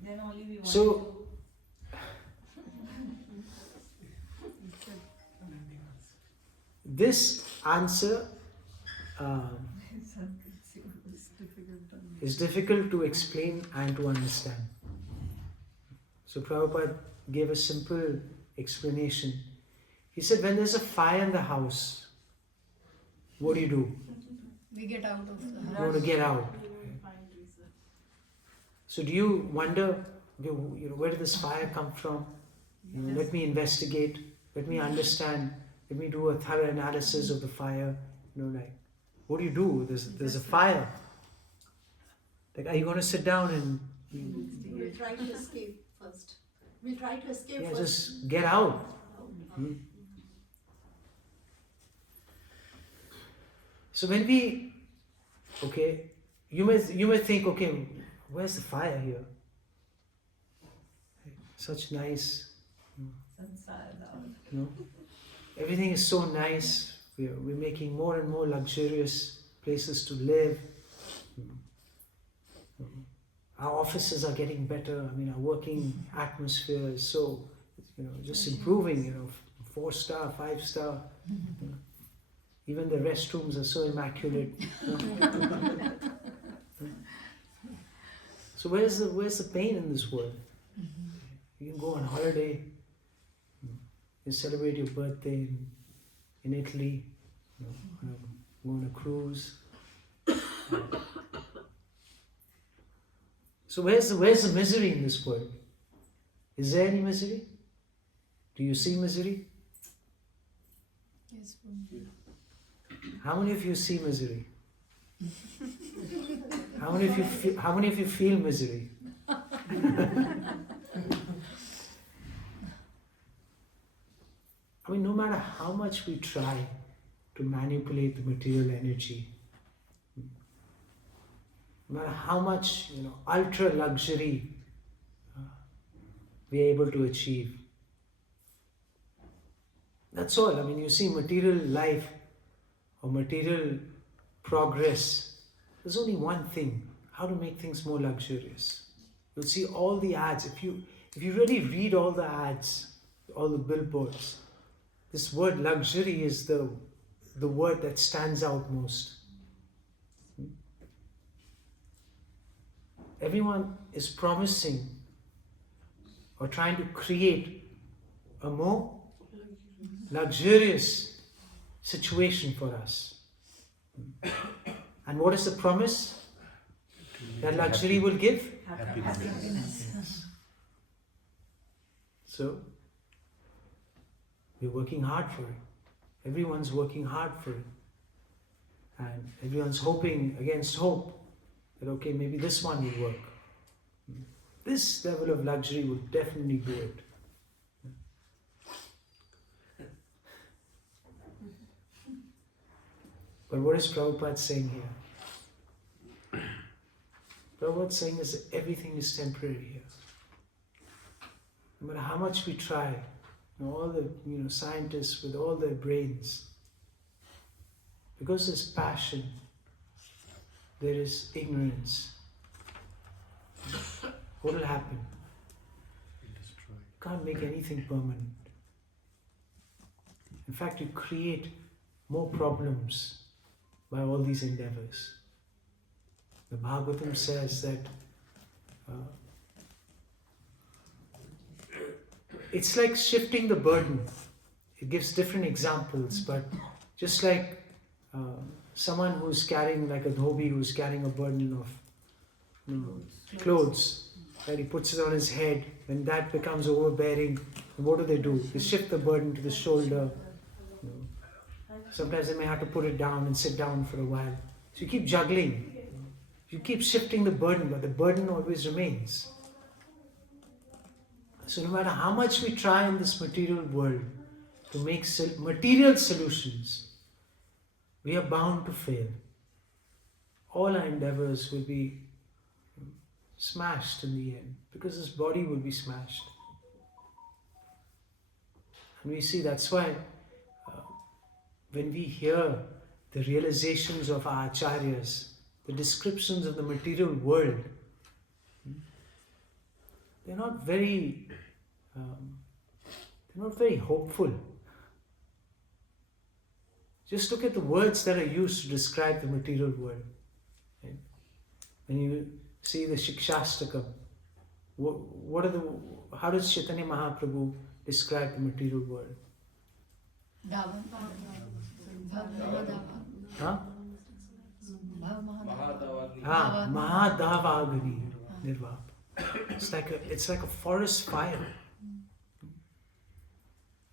Then only we wanted So, this answer is difficult to explain and to understand. So Prabhupada gave a simple explanation. He said, when there's a fire in the house, what do? We get out of the You house. want to get out. We will find reason. So do you wonder, where did this fire come from? Let me investigate, let me understand, let me do a thorough analysis of the fire. What do? There's a fire. Like, are you going to sit down and We'll try to escape first. We'll try to escape yeah, first. just get out? So when we, you may think, where's the fire here? Such nice, everything is so nice. We're making more and more luxurious places to live. Our offices are getting better. Our working atmosphere is so, just improving. 4-star, 5-star. Even the restrooms are so immaculate. So where's the pain in this world? You can go on holiday. You celebrate your birthday in Italy. Go on a cruise. So where's the misery in this world? Is there any misery? Do you see misery? Yes, How many of you see misery? How many of you feel misery? No matter how much we try to manipulate the material energy, no matter how much ultra luxury we are able to achieve, that's all. You see material life or material progress, there's only one thing: how to make things more luxurious. You'll see all the ads. If you really read all the ads, all the billboards, this word luxury is the word that stands out most. Everyone is promising or trying to create a more luxurious situation for us. And what is the promise? That luxury will give happiness. So, we're working hard for it. Everyone's working hard for it. And everyone's hoping against hope that, maybe this one will work. This level of luxury will definitely do it. But what is Prabhupada saying here? Prabhupada saying is that everything is temporary here. No matter how much we try, all the scientists with all their brains, because there's passion, there is ignorance. What will happen? You can't make anything permanent. In fact, you create more problems by all these endeavors. The Bhagavatam says that it's like shifting the burden. It gives different examples, but just like someone who's carrying, like a dhobi who's carrying a burden of clothes, right? He puts it on his head. When that becomes overbearing, what do? They shift the burden to the shoulder. Sometimes they may have to put it down and sit down for a while. So you keep juggling. You keep shifting the burden, but the burden always remains. So no matter how much we try in this material world to make material solutions, we are bound to fail. All our endeavors will be smashed in the end, because this body will be smashed. And we see that's why when we hear the realizations of our acharyas, the descriptions of the material world, they're not very hopeful. Just look at the words that are used to describe the material world. Right? When you see the Shikshastakam, how does Chaitanya Mahaprabhu describe the material world? Dava. Huh? Mahadavagani Nirvap. It's like a forest fire.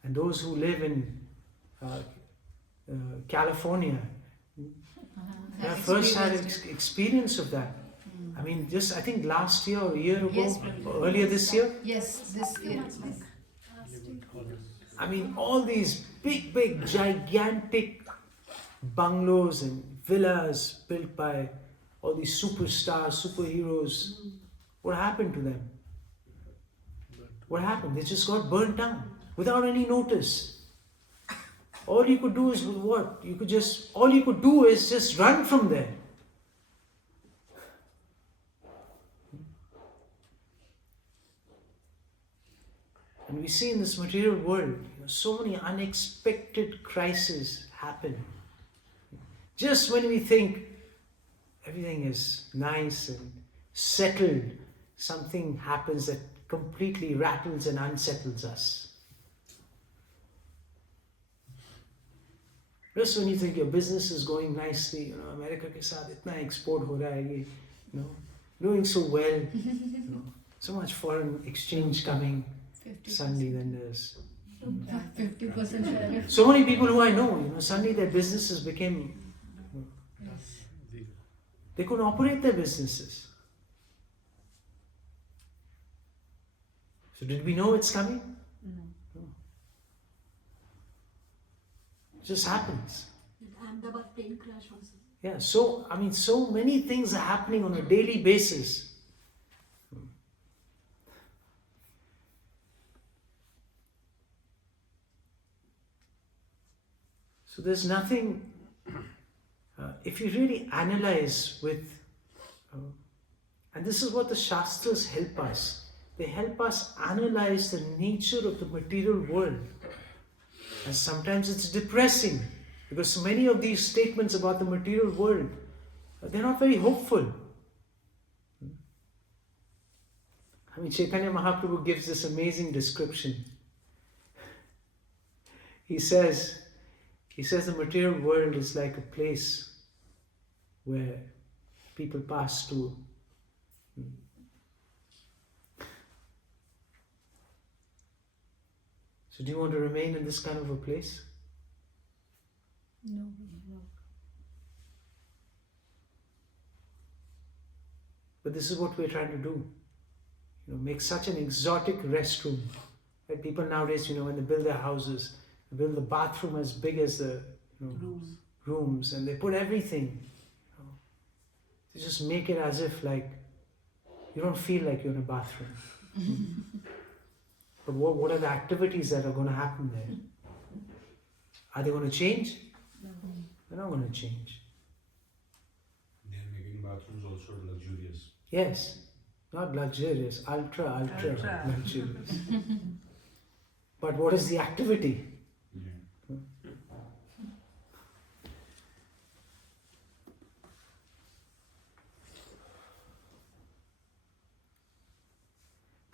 And those who live in California, they have first-hand experience of that. I mean, I think last year or a year ago, or earlier this year. Yes, this year. I mean, all these big, gigantic bungalows and villas built by all these superstars, superheroes. What happened to them? What happened? They just got burnt down without any notice. All you could do is what? All you could do is just run from there. And we see in this material world, so many unexpected crises happen. Just when we think everything is nice and settled, something happens that completely rattles and unsettles us. Just when you think your business is going nicely, America ke saath itna export ho raha hai, doing so well, so much foreign exchange coming. Suddenly then there's 50%. so many people who I know, suddenly their businesses became, they couldn't operate their businesses. So did we know it's coming? No. It just happens. Ahmedabad plane crash also. Yeah, so many things are happening on a daily basis. So there's nothing, if you really analyze and this is what the Shastras help us. They help us analyze the nature of the material world. And sometimes it's depressing, because many of these statements about the material world, they're not very hopeful. I mean, Chaitanya Mahaprabhu gives this amazing description. He says the material world is like a place where people pass through. So do you want to remain in this kind of a place? No. But this is what we're trying to do. Make such an exotic restroom. Right? People nowadays, when they build their houses, they build the bathroom as big as the rooms, and they put everything. They just make it as if like you don't feel like you're in a bathroom. But what are the activities that are going to happen there? Are they going to change? They're not going to change. They're making bathrooms also luxurious. Yes, not luxurious, ultra luxurious. But what is the activity? Yeah.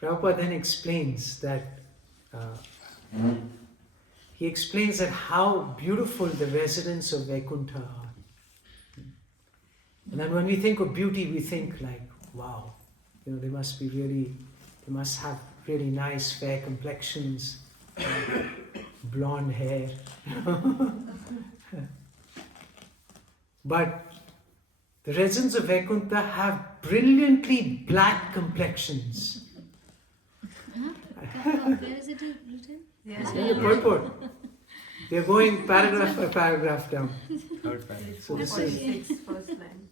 Prabhupada then explains that he explains that how beautiful the residents of Vaikuntha are. And then when we think of beauty, we think like, wow, they must have really nice fair complexions, blonde hair. But the residents of Vaikuntha have brilliantly black complexions. Where is it written? It's in the purport. They're going paragraph by paragraph down. Third paragraph. So this is, 46 first line.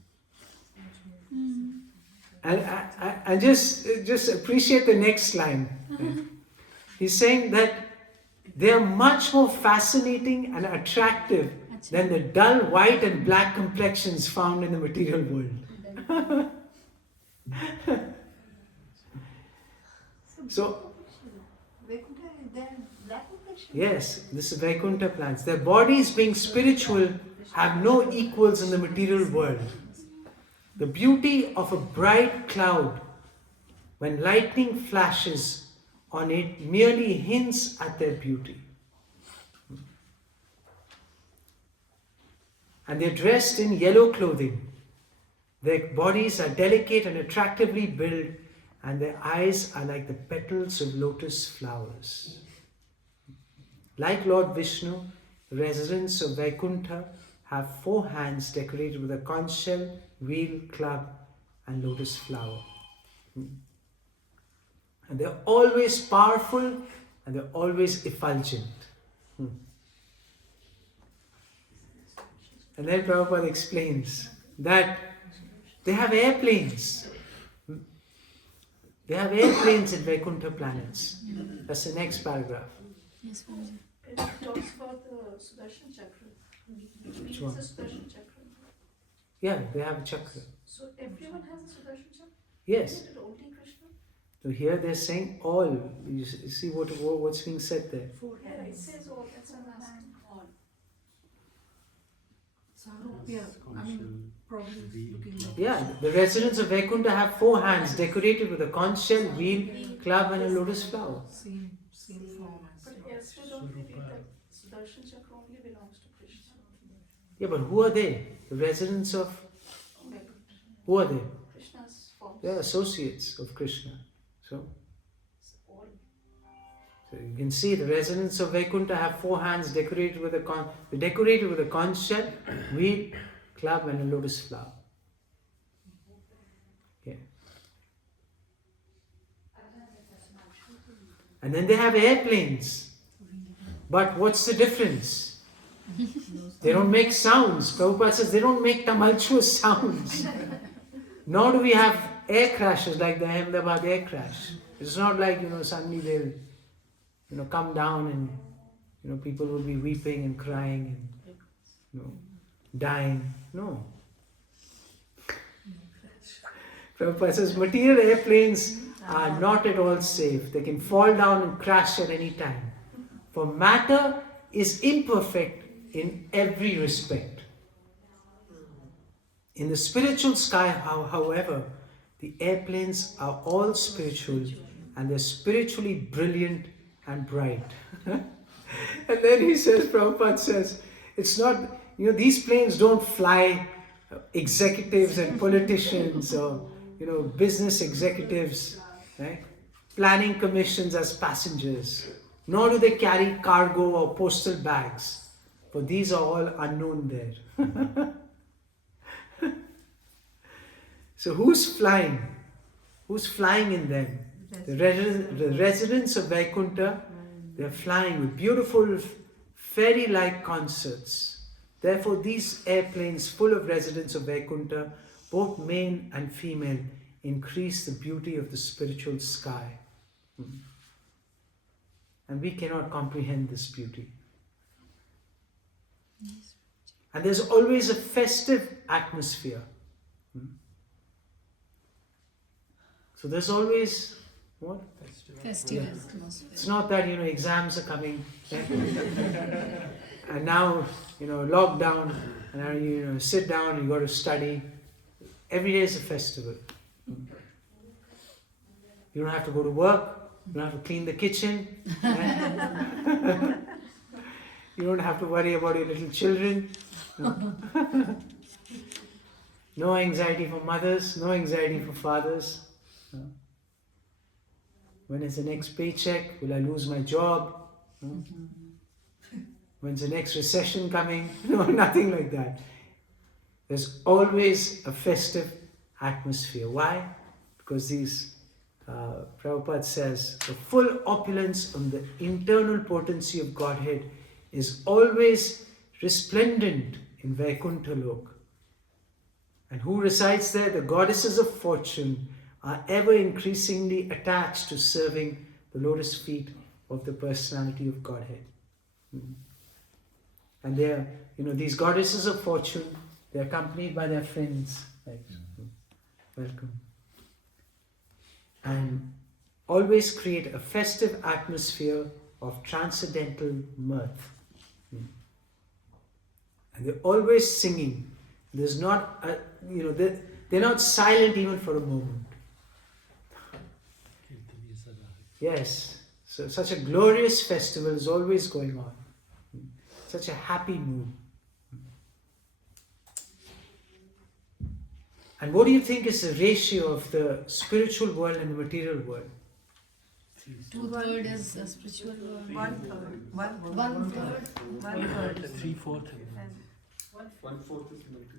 and just appreciate the next line. He's saying that they are much more fascinating and attractive than the dull white and black complexions found in the material world. So, Vaikuntha, they are black complexion? yes, this is Vaikuntha plants. Their bodies, being spiritual, have no equals in the material world. The beauty of a bright cloud, when lightning flashes on it, merely hints at their beauty. And they're dressed in yellow clothing. Their bodies are delicate and attractively built, and their eyes are like the petals of lotus flowers. Like Lord Vishnu, the residents of Vaikuntha have 4 hands decorated with a conch shell, wheel, club, and lotus flower. And they're always powerful and they're always effulgent. And then Prabhupada explains that they have airplanes. They have airplanes in Vaikuntha planets. That's the next paragraph. Yes, Guruji. It talks about the Sudarshan Chakra. Which one? The Sudarshan Chakra. Yeah, they have a chakra. So everyone has a Sudarshan Chakra? Yes. Isn't it only Krishna? So here they're saying all. You see what's being said there. Yeah, it says all. That's what I'm asking. Yeah, I mean, probably looking like. Yeah, the residents of Vaikuntha have 4 hands decorated with a conch shell, wheel, club, and a lotus flower. Same form as. But elsewhere don't we read that Sudarshan Chakra only belongs to Krishna? Yeah, but who are they? The residents of. Who are they? Krishna's forms. They are associates of Krishna. So All. you can see the residents of Vaikuntha have 4 hands decorated with a conch shell, wheel, club, and a lotus flower. Yeah. And then they have airplanes. But what's the difference? They don't make sounds. Prabhupada says they don't make tumultuous sounds. Nor do we have air crashes like the Ahmedabad air crash. It's not like, suddenly they'll, come down and, people will be weeping and crying and, dying. No. Prabhupada says material airplanes are not at all safe. They can fall down and crash at any time. For matter is imperfect in every respect. In the spiritual sky, however, the airplanes are all spiritual and they're spiritually brilliant and bright. And then he says, Prabhupada says, it's not, these planes don't fly executives and politicians or, business executives, right? Planning commissions as passengers. Nor do they carry cargo or postal bags, for these are all unknown there. So who's flying? Who's flying in them? The residents of Vaikuntha, they're flying with beautiful fairy-like concerts. Therefore, these airplanes full of residents of Vaikuntha, both male and female, increase the beauty of the spiritual sky. And we cannot comprehend this beauty. And there's always a festive atmosphere. So there's always, what? Festive Yeah. atmosphere. It's not that, exams are coming. And now, lockdown, and now you sit down and you got to study. Every day is a festival. You don't have to go to work. You don't have to clean the kitchen. Right? You don't have to worry about your little children. No. No anxiety for mothers, no anxiety for fathers. No. When is the next paycheck? Will I lose my job? No. When's the next recession coming? No, nothing like that. There's always a festive atmosphere. Why? Because Prabhupada says, the full opulence of the internal potency of Godhead is always resplendent in Vaikuntha Lok. And who resides there? The goddesses of fortune are ever increasingly attached to serving the lotus feet of the personality of Godhead. And they are, these goddesses of fortune, they are accompanied by their friends. Right? Welcome. And always create a festive atmosphere of transcendental mirth. And they're always singing. There's not, they're not silent even for a moment. Yes, so such a glorious festival is always going on. Such a happy mood. And what do you think is the ratio of the spiritual world and the material world? 2/3 is the spiritual world. 1/3. 1/3. 3/4.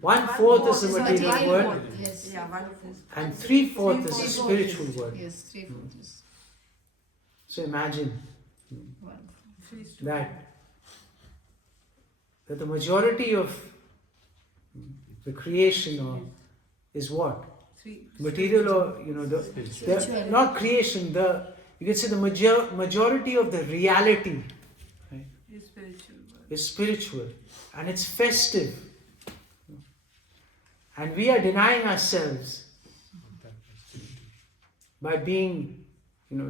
1/4 is the material world. Yes. Yeah, 1/4. And 3/4 is the spiritual world. Yes, 3/4 is So imagine 1/4. that the majority of the creation is what? Material or, not creation, you can say the majority of the reality, right, is spiritual. And it's festive. And we are denying ourselves by being,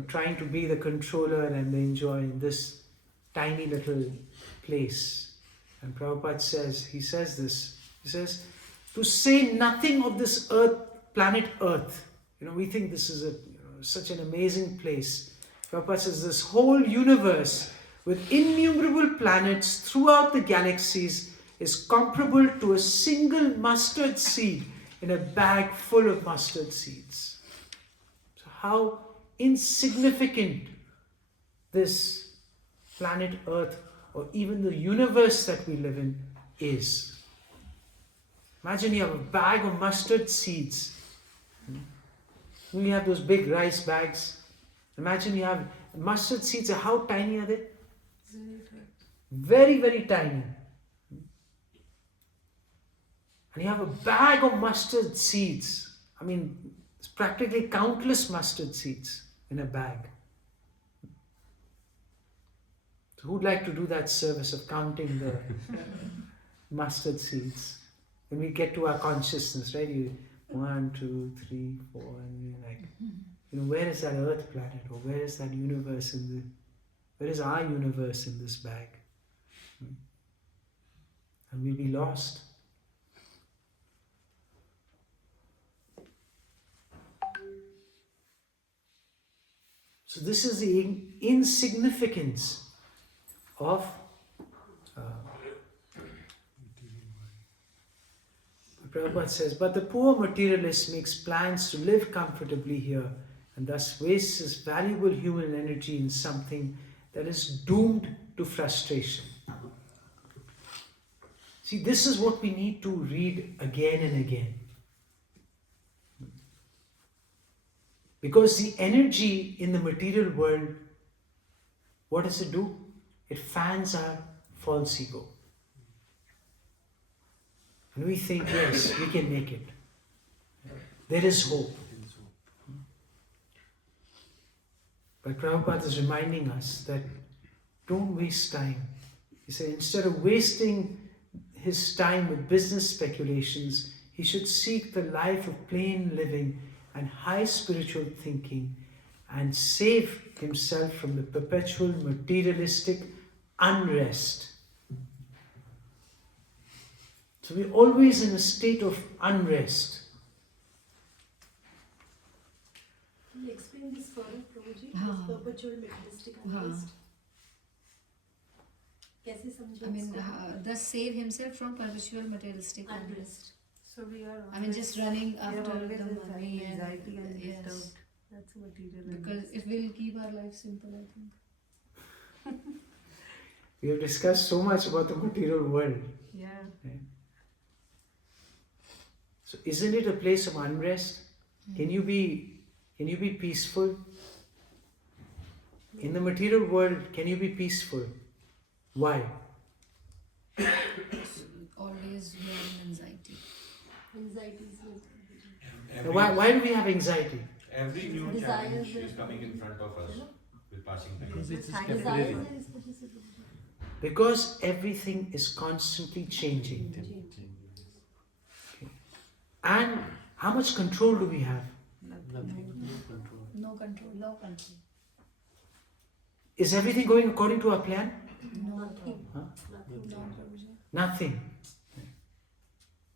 trying to be the controller and the enjoyer in this tiny little place. And Prabhupada says, he says, to say nothing of this planet Earth. We think this is such an amazing place. Prabhupada says this whole universe with innumerable planets throughout the galaxies is comparable to a single mustard seed in a bag full of mustard seeds. So how insignificant this planet Earth or even the universe that we live in is. Imagine you have a bag of mustard seeds. You have those big rice bags. Imagine you have mustard seeds. How tiny are they? Very, very tiny. And you have a bag of mustard seeds. It's practically countless mustard seeds in a bag. So who'd like to do that service of counting the mustard seeds? When we get to our consciousness, right? 1, 2, 3, 4, and we're like, where is that Earth planet, or where is that universe where is our universe in this bag? And we'll be lost. So this is the insignificance of Prabhupada says, but the poor materialist makes plans to live comfortably here and thus wastes his valuable human energy in something that is doomed to frustration. See, this is what we need to read again and again. Because the energy in the material world, what does it do? It fans our false ego. And we think, yes, we can make it. There is hope. But Prabhupada is reminding us that don't waste time. He said instead of wasting his time with business speculations, he should seek the life of plain living and high spiritual thinking and save himself from the perpetual materialistic unrest. So we're always in a state of unrest. Can you explain this Prabhuji, हाँ. this perpetual materialistic हाँ. unrest. कैसे समझो I mean, इसको? thus save himself from perpetual materialistic unrest. Unrest. So we are. I mean, just running we are after always the having money and anxiety and yes, disturbed. That's material. because if we'll keep our life simple, I think. We have discussed so much about the material world. Yeah. So isn't it a place of unrest? Can you be peaceful? In the material world, can you be peaceful? Why? Always we are in anxiety. Anxiety is Every, Why do we have anxiety? every new Desires challenge and- is coming in front of us with passing time. Because it's Desires temporary. desires है इस वजह से Prabhuji. Because everything is constantly changing. And how much control do we have? Nothing, no control. No control. No control. Is everything going according to our plan? Nothing. Huh? Nothing. No, Prabhuji. Nothing.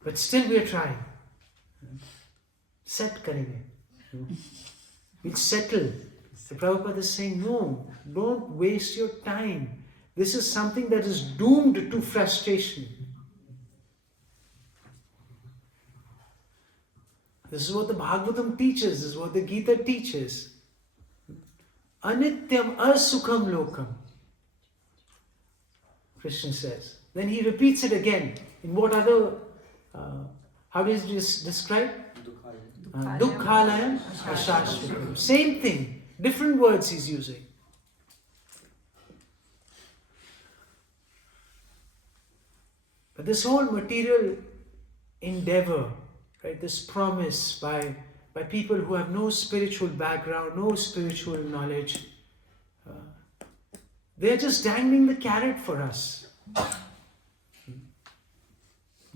But still we are trying. Set karenge. We'll settle. The Prabhupada is saying, no, don't waste your time. This is something that is doomed to frustration. This is what the Bhagavatam teaches, this is what the Gita teaches. Anityam asukham lokam. Krishna says. Then he repeats it again. In what other, how does this describe? Dukkhalayam ashashvatam. Same thing, different words he's using. But this whole material endeavor, right, this promise by people who have no spiritual background, no spiritual knowledge, they're just dangling the carrot for us.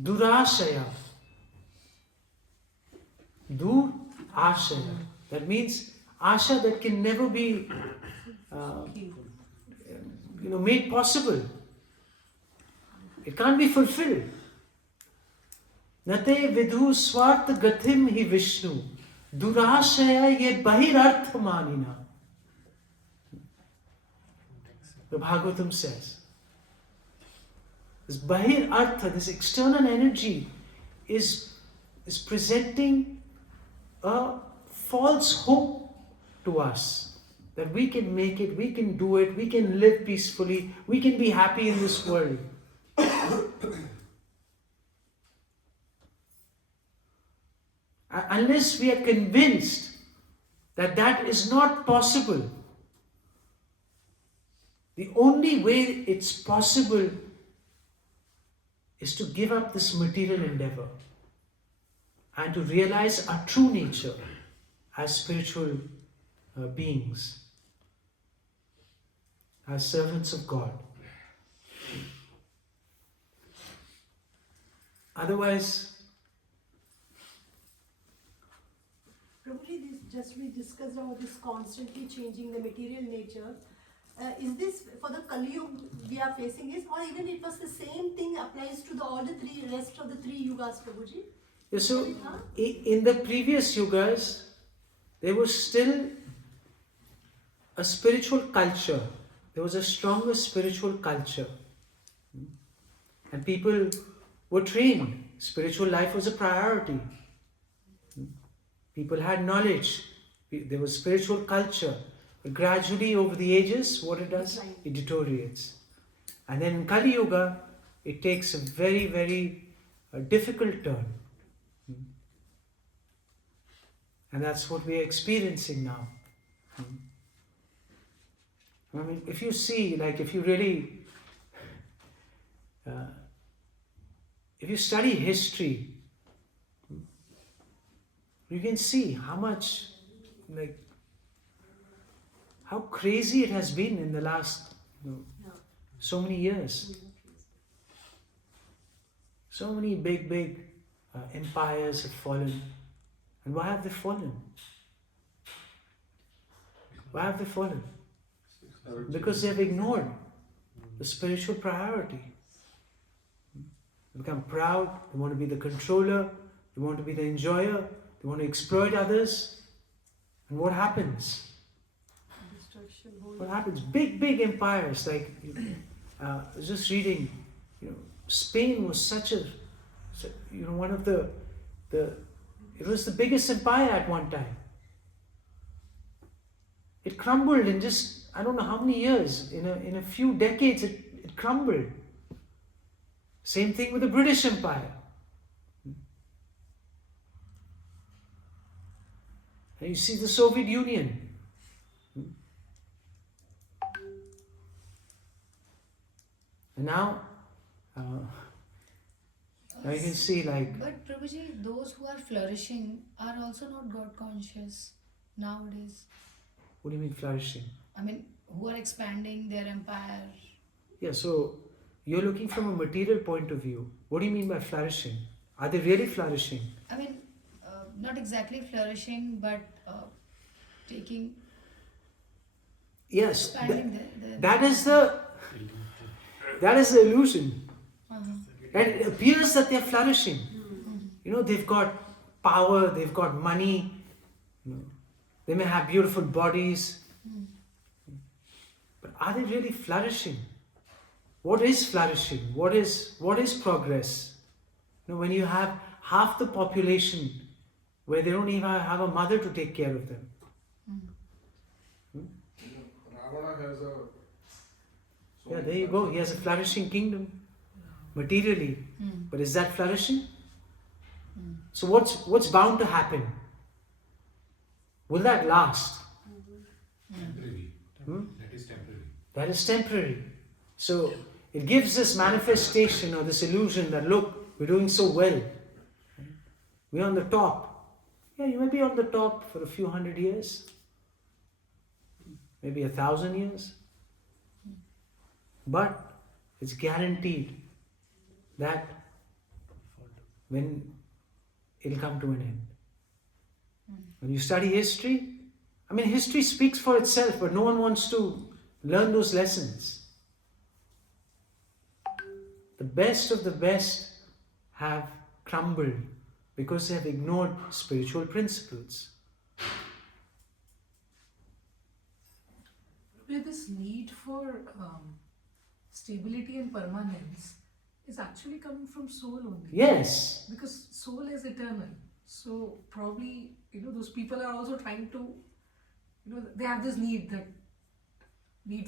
Durashaya. Ashaya. That means asha that can never be made possible. It can't be fulfilled. Nate vidhu swartha gathim hi Vishnu. Durashaya ye bahirartha manina. The Bhagavatam says. This bahir artha, this external energy is presenting a false hope to us that we can make it, we can do it, we can live peacefully, we can be happy in this world. Unless we are convinced that that is not possible, the only way it's possible is to give up this material endeavor and to realize our true nature as spiritual beings, as servants of God. Otherwise, Prabhuji, we discussed about this constantly changing the material nature. Is this for the Kali Yuga we are facing this, or even it was the same thing applies to all the rest of the three yugas, Prabhuji? yeah, so in the previous yugas, there was still a spiritual culture. There was a stronger spiritual culture. And people were trained. Spiritual life was a priority. People had knowledge. There was spiritual culture. But gradually over the ages, what it does? It deteriorates. And then in Kali Yuga, it takes a very, very difficult turn. And that's what we are experiencing now. I mean, if you see, like if you really, if you study history, you can see how much, like, how crazy it has been in the last so many years. So many big empires have fallen. And why have they fallen? Why have they fallen? Because they have ignored the spiritual priority. They become proud, they want to be the controller, they want to be the enjoyer, they want to exploit others. And what happens? what happens? Big empires. Like, I was just reading, Spain was one of the it was the biggest empire at one time. It crumbled in just, I don't know how many years, in a few decades it crumbled. Same thing with the British Empire. And you see the Soviet Union. And now you can see But Prabhuji, those who are flourishing are also not God conscious nowadays. What do you mean flourishing? I mean, who are expanding their empire. Yeah, so you're looking from a material point of view. What do you mean by flourishing? Are they really flourishing? I mean, not exactly flourishing, but taking. Yes, Expanding that is the illusion. And it appears that they're flourishing. They've got power, they've got money, they may have beautiful bodies. But are they really flourishing? What is flourishing? What is progress? When you have half the population where they don't even have a mother to take care of them. Ravana has a. Yeah, there you go. He has a flourishing kingdom. Materially. But is that flourishing? So what's bound to happen? Will that last? Temporary. That is temporary. That is temporary. So it gives this manifestation or this illusion that, look, we're doing so well. We're on the top. Yeah, you may be on the top for a few hundred years. Maybe 1,000 years. But it's guaranteed that when it'll come to an end. When you study history, history speaks for itself, but no one wants to learn those lessons. The best of the best have crumbled because they have ignored spiritual principles. This need for stability and permanence is actually coming from soul only. Yes. Because soul is eternal. So probably, those people are also trying to, they have this need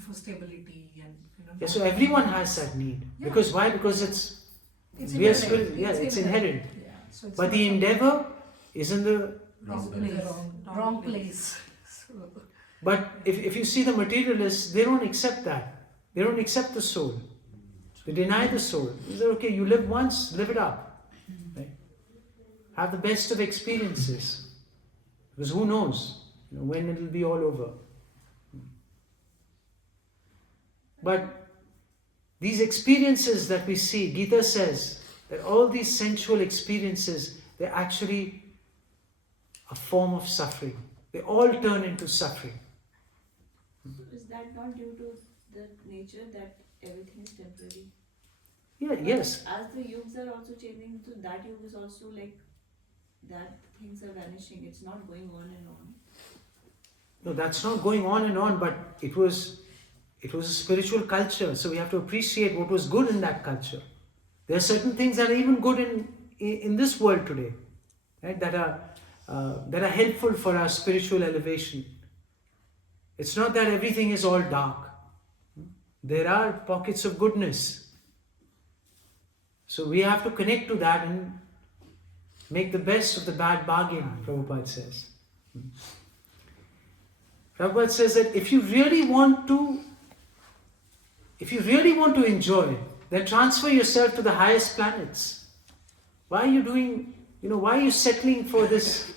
for stability and, Yeah, so everyone has that need. Yeah. Because why? Because it's inherent. It's inherent. Yeah. So it's But the endeavor is in the wrong place. So, But if you see the materialists, they don't accept that. They don't accept the soul. They deny the soul. They say, okay, you live once, live it up. Right? Have the best of experiences. Because who knows when it will be all over. But these experiences that we see, Gita says that all these sensual experiences, they're actually a form of suffering. They all turn into suffering. So is that not due to the nature that everything is temporary? Yeah, But yes. As the yugas are also changing, so that yuga is also like that things are vanishing. It's not going on and on. No, that's not going on and on, but it was a spiritual culture, so we have to appreciate what was good in that culture. There are certain things that are even good in this world today, right? That are helpful for our spiritual elevation. It's not that everything is all dark. There are pockets of goodness. So we have to connect to that and make the best of the bad bargain, Prabhupada says. Prabhupada says that if you really want to enjoy, then transfer yourself to the highest planets. Why are you settling for this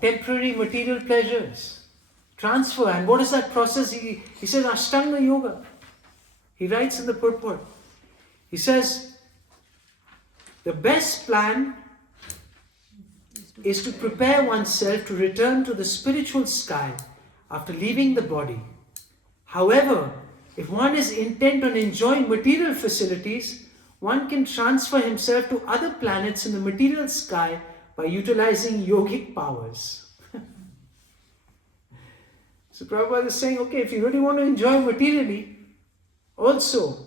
temporary material pleasures? Transfer. And what is that process? He says Ashtanga Yoga. He writes in the purport. He says, the best plan is to prepare oneself to return to the spiritual sky after leaving the body. However, if one is intent on enjoying material facilities, one can transfer himself to other planets in the material sky by utilizing yogic powers. So Prabhupada is saying, okay, if you really want to enjoy materially, also,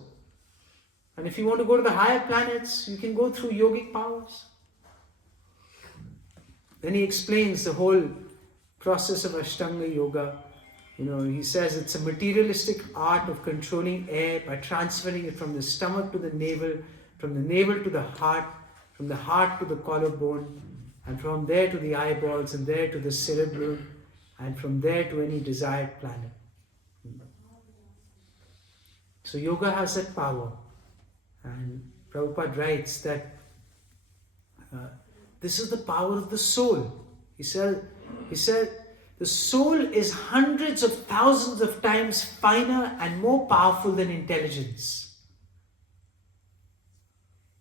and if you want to go to the higher planets, you can go through yogic powers. Then he explains the whole process of Ashtanga Yoga. He says it's a materialistic art of controlling air by transferring it from the stomach to the navel, from the navel to the heart, from the heart to the collarbone, and from there to the eyeballs, and there to the cerebellum, and from there to any desired planet. So yoga has that power. And Prabhupada writes that this is the power of the soul. He said, the soul is hundreds of thousands of times finer and more powerful than intelligence.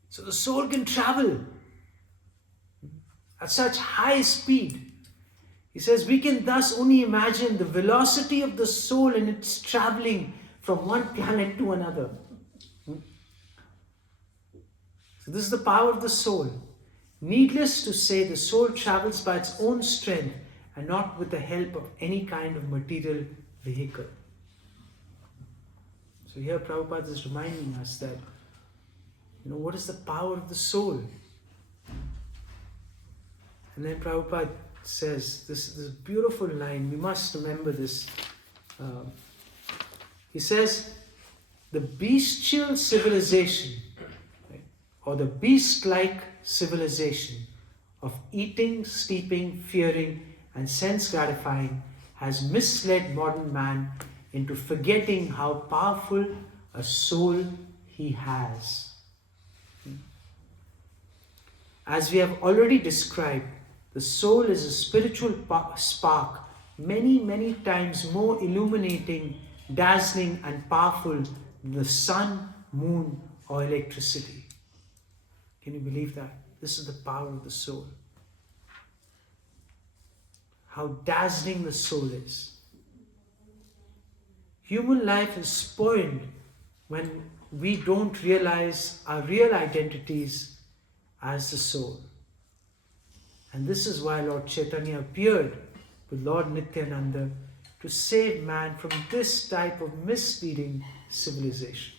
So the soul can travel at such high speed. He says we can thus only imagine the velocity of the soul in its traveling from one planet to another. So this is the power of the soul. Needless to say, the soul travels by its own strength and not with the help of any kind of material vehicle. So here Prabhupada is reminding us that, what is the power of the soul? And then Prabhupada says, this beautiful line, we must remember this. He says, the bestial civilization, right, or the beast-like civilization of eating, sleeping, fearing, and sense gratifying has misled modern man into forgetting how powerful a soul he has. As we have already described, the soul is a spiritual spark, many, many times more illuminating, dazzling, and powerful than the sun, moon, or electricity. Can you believe that? This is the power of the soul. How dazzling the soul is. Human life is spoiled when we don't realize our real identities as the soul. And this is why Lord Chaitanya appeared with Lord Nityānanda to save man from this type of misleading civilization.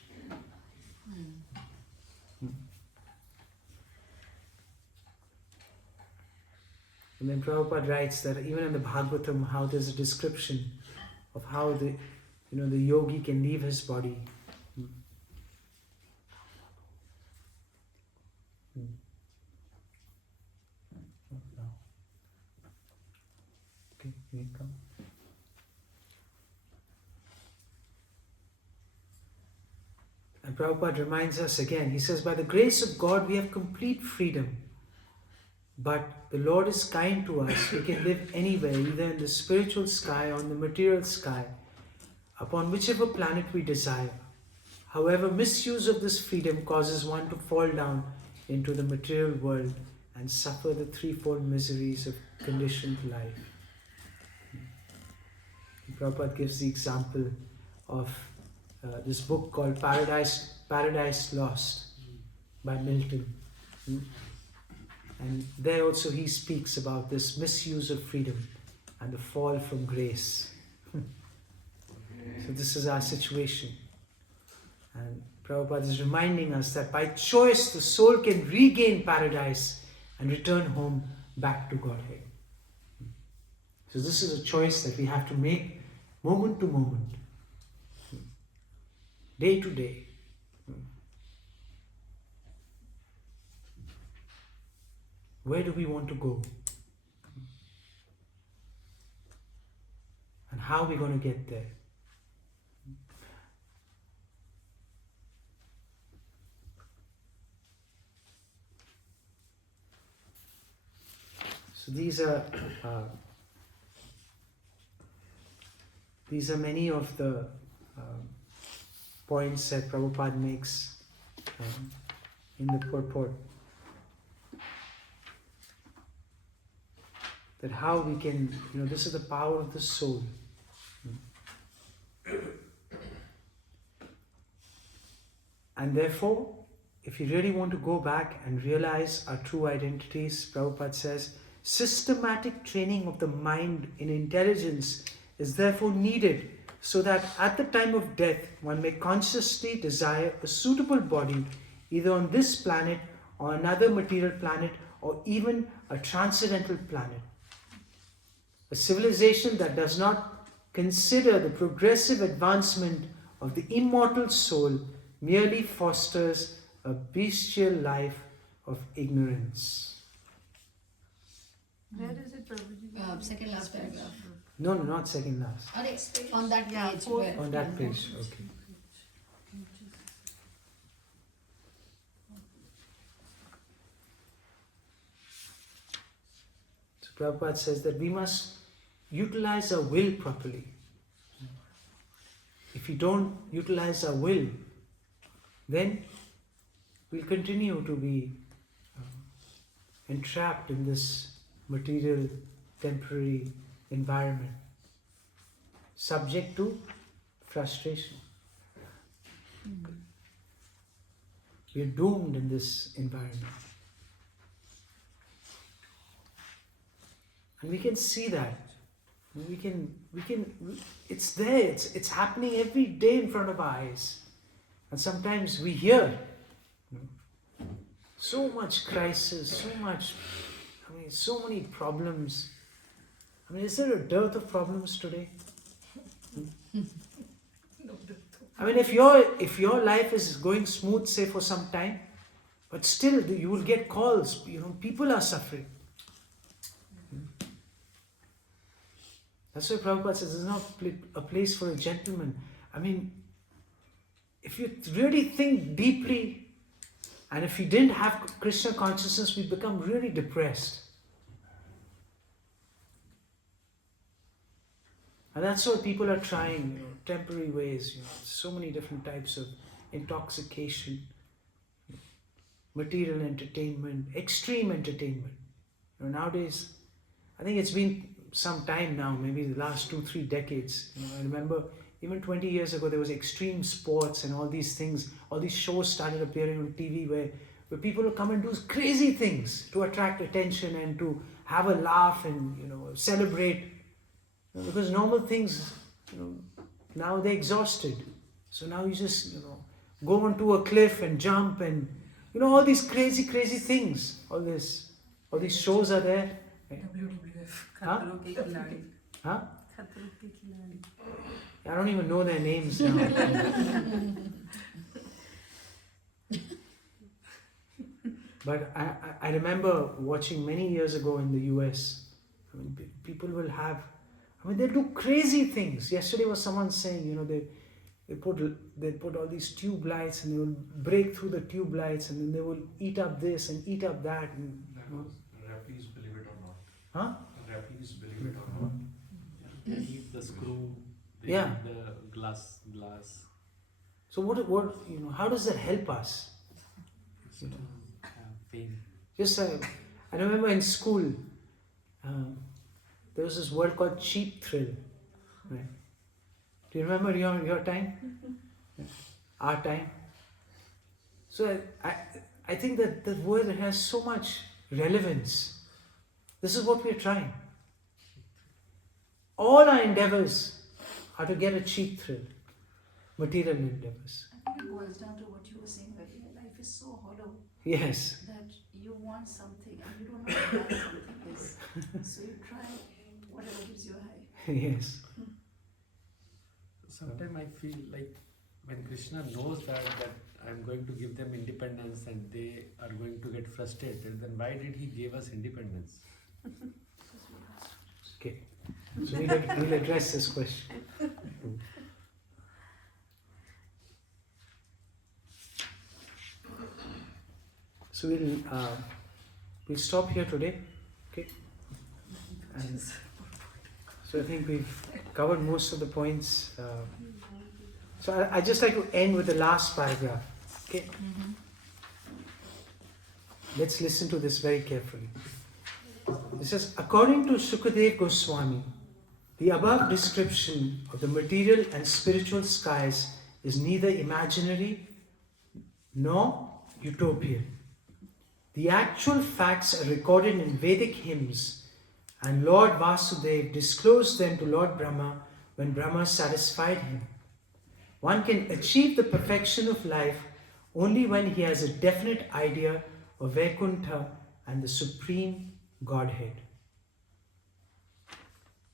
And then Prabhupada writes that even in the Bhagavatam, how there's a description of how the yogi can leave his body. Okay, you come. And Prabhupada reminds us again, he says, by the grace of God we have complete freedom. But the Lord is kind to us. We can live anywhere, either in the spiritual sky or in the material sky, upon whichever planet we desire. However, misuse of this freedom causes one to fall down into the material world and suffer the threefold miseries of conditioned life. Prabhupada gives the example of this book called Paradise Lost by Milton. And there also he speaks about this misuse of freedom and the fall from grace. So this is our situation. And Prabhupada is reminding us that by choice the soul can regain paradise and return home back to Godhead. So this is a choice that we have to make moment to moment, day to day. Where do we want to go? And how are we going to get there? So these are many of the points that Prabhupada makes in the purport. That how we can, this is the power of the soul. And therefore, if you really want to go back and realize our true identities, Prabhupada says, systematic training of the mind in intelligence is therefore needed so that at the time of death one may consciously desire a suitable body either on this planet or another material planet or even a transcendental planet. A civilization that does not consider the progressive advancement of the immortal soul merely fosters a bestial life of ignorance. Where is it, Prabhuji? Second last paragraph. No, not second last. On that page. Where? On that page, okay. So Prabhupada says that we must utilize our will properly. If we don't utilize our will, then we'll continue to be entrapped in this material, temporary environment, subject to frustration. We are doomed in this environment. And we can see that. It's there, it's happening every day in front of our eyes. And sometimes we hear so much crisis, so many problems. Is there a dearth of problems today? If your life is going smooth, say for some time, but still you will get calls, people are suffering. That's why Prabhupada says it's not a place for a gentleman. If you really think deeply, and if you didn't have Krishna consciousness, we become really depressed. And that's what people are trying, temporary ways, so many different types of intoxication, material entertainment, extreme entertainment. Nowadays, I think it's been some time now, maybe the last 2-3 decades. I remember even 20 years ago there was extreme sports and all these things, all these shows started appearing on TV where people will come and do crazy things to attract attention and to have a laugh and celebrate. Because normal things, now they're exhausted. So now you just, go onto a cliff and jump and, all these crazy things. All these shows are there. WWF. Huh? Khatro ke Khiladi. Huh? Khatro ke Khiladi. I don't even know their names now. But I remember watching many years ago in the US, people will have, they do crazy things. Yesterday was someone saying, they put all these tube lights and they will break through the tube lights and then they will eat up this and eat up that. And, Rappies, believe it or not. Huh? Rappies, believe it or not. They eat the screw, they Yeah. eat the glass. So what how does that help us? Pain. Just I remember in school, there was this word called cheap thrill. Right? Do you remember your time? Our time? So I think that the word has so much relevance. This is what we are trying. All our endeavors are to get a cheap thrill. Material endeavors. I think it boils down to what you were saying earlier. Life is so hollow Yes. that you want something and you don't know what that something is. So you try whatever gives you a high. Yes. Sometimes I feel like when Krishna knows that I'm going to give them independence and they are going to get frustrated, then why did he give us independence? Okay. So we'll address this question. So we'll stop here today. Okay. And so I think we've covered most of the points. So I just like to end with the last paragraph. Okay. Let's listen to this very carefully. It says, according to Sukadev Goswami, the above description of the material and spiritual skies is neither imaginary nor utopian. The actual facts are recorded in Vedic hymns, and Lord Vasudev disclosed them to Lord Brahma when Brahma satisfied him. One can achieve the perfection of life only when he has a definite idea of Vaikuntha and the Supreme Godhead.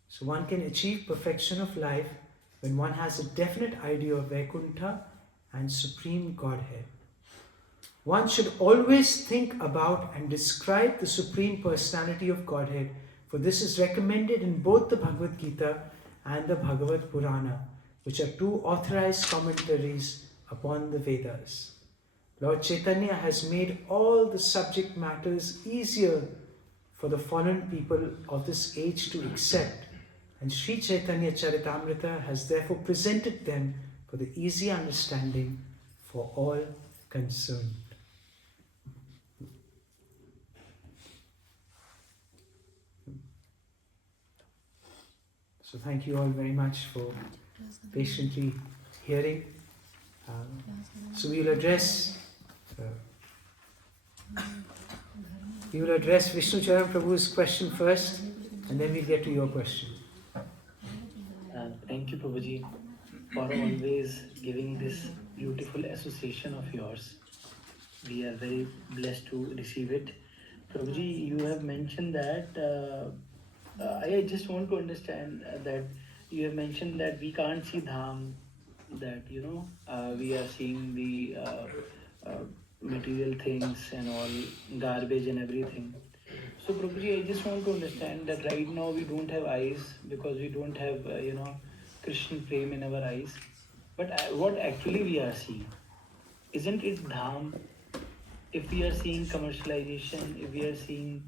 So one can achieve perfection of life when one has a definite idea of Vaikuntha and Supreme Godhead. One should always think about and describe the Supreme Personality of Godhead, for this is recommended in both the Bhagavad Gita and the Bhagavad Purana, which are two authorized commentaries upon the Vedas. Lord Chaitanya has made all the subject matters easier for the fallen people of this age to accept, and Sri Chaitanya Charitamrita has therefore presented them for the easy understanding for all concerned. So thank you all very much for patiently hearing. So we will address Vishnu Charan Prabhu's question first, and then we'll get to your question. Thank you, Prabhuji, for always giving this beautiful association of yours. We are very blessed to receive it. Prabhuji, you have mentioned that, I just want to understand that you have mentioned that we can't see Dham, that, we are seeing the material things and all, garbage and everything. So Prabhuji, I just want to understand that right now we don't have eyes because we don't have, Krishna Prem in our eyes. But what actually we are seeing? Isn't it Dham? If we are seeing commercialization, if we are seeing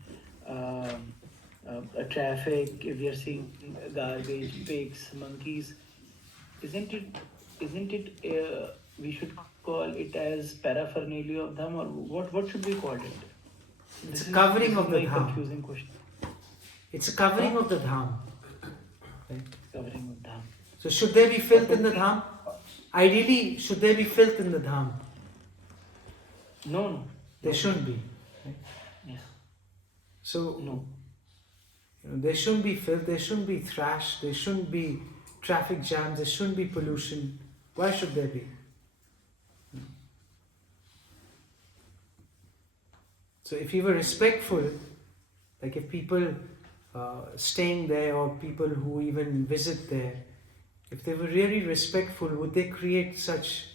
traffic, if we are seeing garbage, pigs, monkeys, isn't it we should call it as paraphernalia of Dham, or what should we call it? It's a covering of the Dham. Confusing question. It's a covering of the Dham. Right? Covering of Dham. So should there be filth in the Dham? Ideally, should there be filth in the Dham? No. There shouldn't be. Right? Yeah. So no. There shouldn't be filth, there shouldn't be thrash, there shouldn't be traffic jams, there shouldn't be pollution. Why should there be? So if you were respectful, like if people staying there or people who even visit there, if they were really respectful, would they create such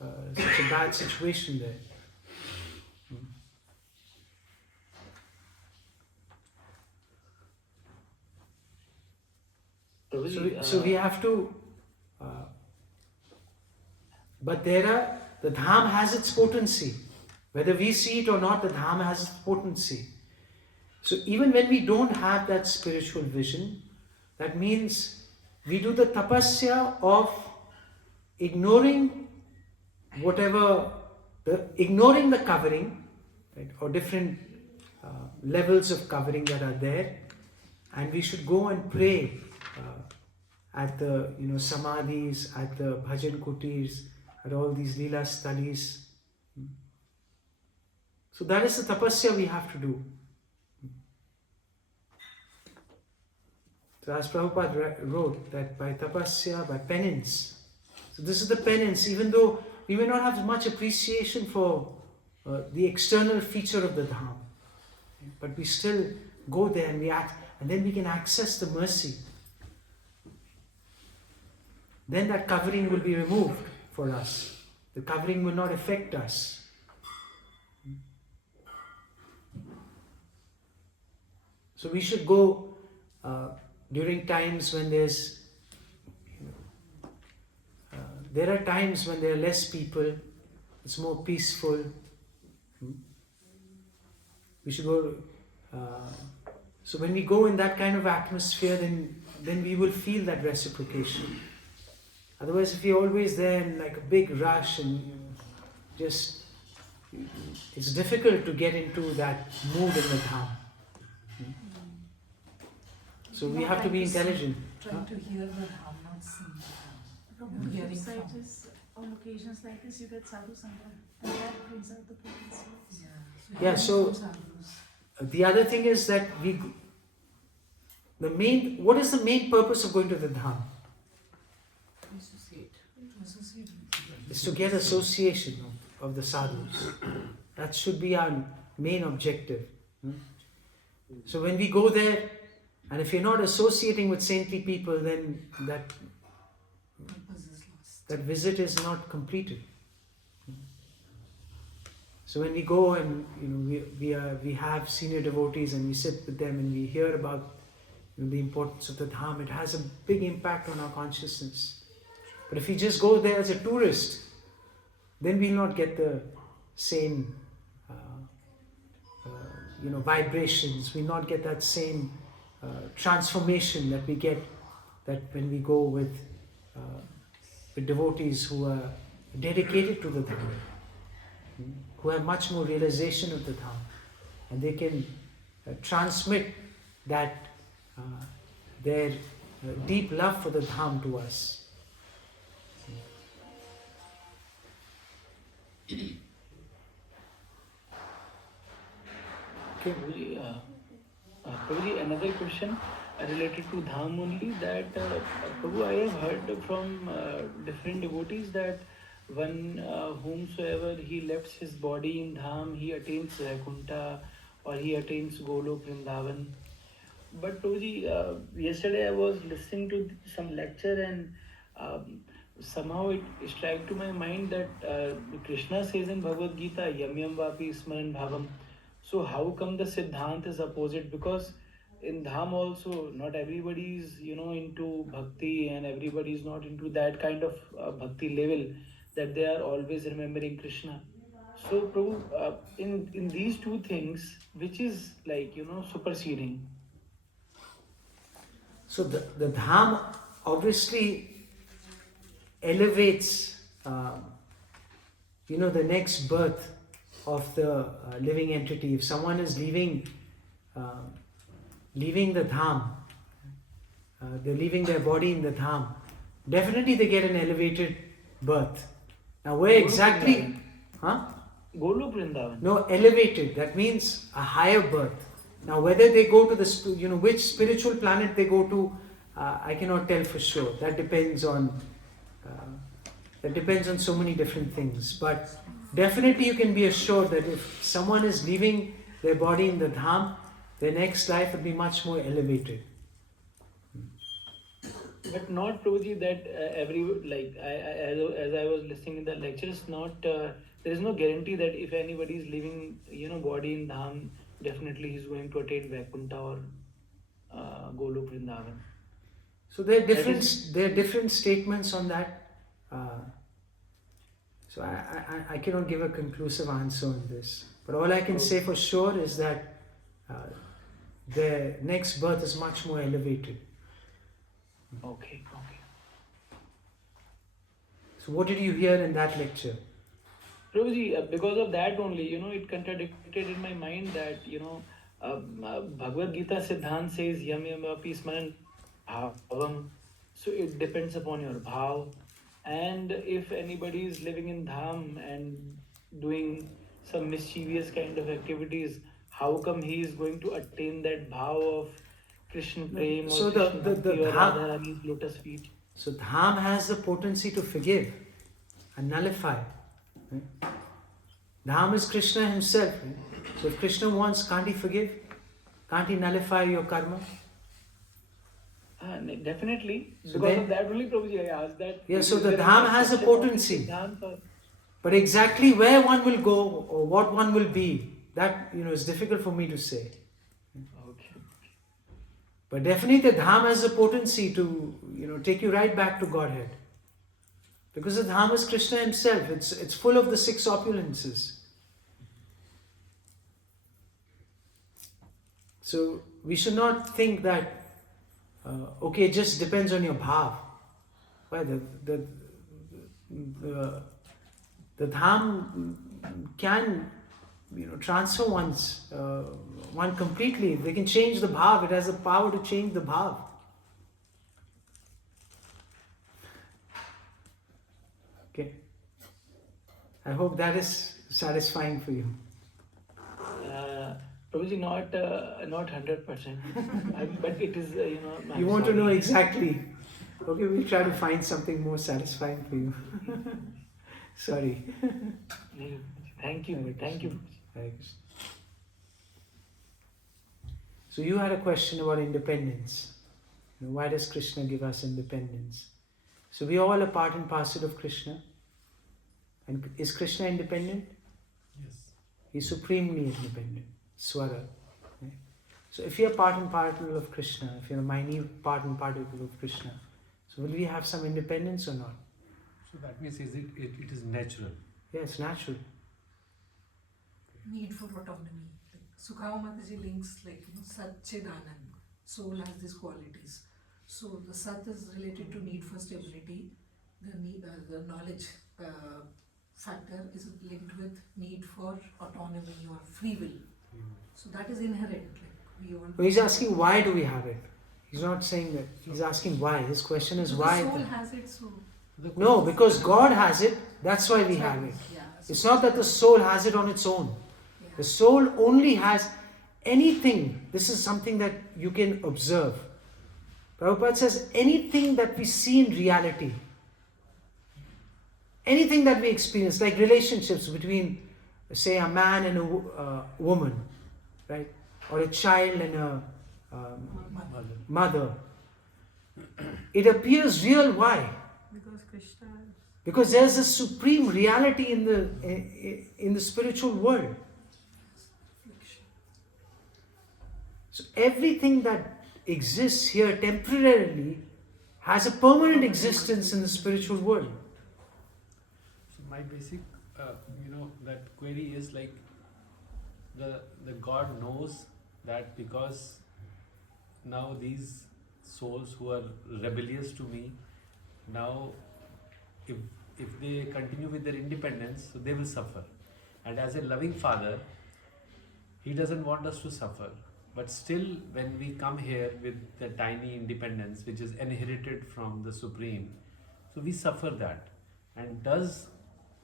a bad situation there? So we have to, but the Dham has its potency. Whether we see it or not, the Dham has its potency. So even when we don't have that spiritual vision, that means we do the tapasya of ignoring ignoring the covering, right, or different levels of covering that are there, and we should go and pray at the samadhis, at the bhajan kutirs, at all these Lila studies. So that is the tapasya we have to do. So as Prabhupada wrote, that by tapasya, by penance. So this is the penance, even though we may not have much appreciation for the external feature of the Dham, but we still go there and we act, and then we can access the mercy. Then that covering will be removed for us. The covering will not affect us. So we should go during times when there are times when there are less people, it's more peaceful. We should go, so when we go in that kind of atmosphere, then we will feel that reciprocation. Otherwise, if you're always there in like a big rush and it's difficult to get into that mood in the Dham. So we have to be intelligent. Trying to hear the Dham, not see the Dham. Hearing from. On occasions like this, you get sadhu sangha, and that brings out the potency. Yeah, so the other thing is that what is the main purpose of going to the Dham? is to get association of the sadhus. That should be our main objective. So when we go there, and if you're not associating with saintly people, then that visit is not completed. So when we go and we have senior devotees and we sit with them and we hear about the importance of the Dham, it has a big impact on our consciousness. But if we just go there as a tourist, then we'll not get the same vibrations. We'll not get that same transformation that we get when we go with devotees who are dedicated to the Dham, who have much more realization of the Dham, and they can transmit that their deep love for the Dham to us. Okay, Prabhuji, another question related to Dham only, that Prabhu, I have heard from different devotees that one whomsoever he left his body in Dham, he attains Vaikuntha or he attains Golok Vrindavan. But Prabhuji, yesterday I was listening to some lecture and somehow it struck to my mind that Krishna says in Bhagavad Gita, Yam Yam Vapi Smaran Bhavam. So how come the Siddhant is opposite? Because in Dham also, not everybody is into bhakti, and everybody is not into that kind of bhakti level that they are always remembering Krishna. So Prabhu, in these two things, which is superseding? So the Dham obviously elevates the next birth of the living entity. If someone is leaving the Dham, they're leaving their body in the Dham, definitely they get an elevated birth. Now where exactly? Golok Vrindavan. No, elevated. That means a higher birth. Now whether they go to which spiritual planet they go to, I cannot tell for sure. That depends on so many different things. But definitely you can be assured that if someone is leaving their body in the Dham, their next life will be much more elevated. But not, Prabhuji, that as I was listening in the lectures, there is no guarantee that if anybody is leaving body in Dham, definitely he is going to attain Vaikuntha or Golok Vrindavan. So there are different statements on that. So I cannot give a conclusive answer on this. But all I can say for sure is that their next birth is much more elevated. Okay. So what did you hear in that lecture? Prabhuji, because of that only, it contradicted in my mind that, Bhagavad Gita Siddhant says, Yam Yam Vapi Smaran Bhavam. So it depends upon your bhav. And if anybody is living in Dham and doing some mischievous kind of activities, how come he is going to attain that bhav of Krishna Prem or Krishna Bhakti or Radharani's lotus feet? So Dham has the potency to forgive and nullify. Right? Dham is Krishna himself. Right? So if Krishna wants, can't he forgive? Can't he nullify your karma? Definitely. Because of that only, Prabhuji, I asked that. Yeah, so the Dham has a potency. But exactly where one will go or what one will be, that is difficult for me to say. Okay. But definitely the Dham has a potency to take you right back to Godhead. Because the Dham is Krishna himself. It's full of the 6 opulences. So we should not think that it just depends on your bhav. Why the Dham can transfer one completely. They can change the bhav. It has the power to change the bhav. Okay. I hope that is satisfying for you. Prabhuji, not 100%, but it is, You want to know exactly. Okay, we'll try to find something more satisfying for you. Sorry. Thank you. Thank you. Hare Krishna. So you had a question about independence. Why does Krishna give us independence? So we all are part and parcel of Krishna. And is Krishna independent? Yes. He's supremely independent. Swara. Right? So if you're part and parcel of Krishna, if you're a minute part and particle of Krishna, so will we have some independence or not? So that means it is natural. Yeah, it's natural. Need for autonomy. Like Sukhava Mataji links Sat Chid Anand. Soul has these qualities. So the Sat is related to need for stability. The knowledge factor is linked with need for autonomy or free will. So that is inherent. We all. But he's asking why do we have it? He's not saying that. He's asking why. His question is why. The soul has it, so. No, because God has it. That's why we have it. Yeah. It's not that the soul has it on its own. Yeah. The soul only has anything. This is something that you can observe. Prabhupada says anything that we see in reality, anything that we experience, like relationships between, say, a man and a woman, right? Or a child and a mother. It appears real. Why? Because Krishna. Because there's a supreme reality in the spiritual world. So everything that exists here temporarily has a permanent existence in the spiritual world. So my basic, that query is like the God knows that because now these souls who are rebellious to me, now if they continue with their independence, so they will suffer. And as a loving father, he doesn't want us to suffer. But still, when we come here with the tiny independence, which is inherited from the Supreme, so we suffer that. And does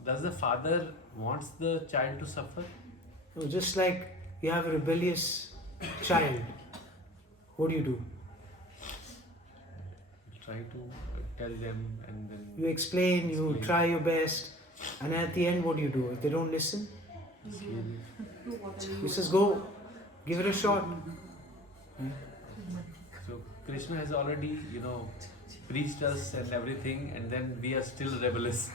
the father wants the child to suffer? No, just like you have a rebellious child, what do? Try to tell them and then... You explain, you try your best, and at the end what do? If they don't listen, he says, go, give it a shot. So Krishna has already, preached us and everything, and then we are still rebellious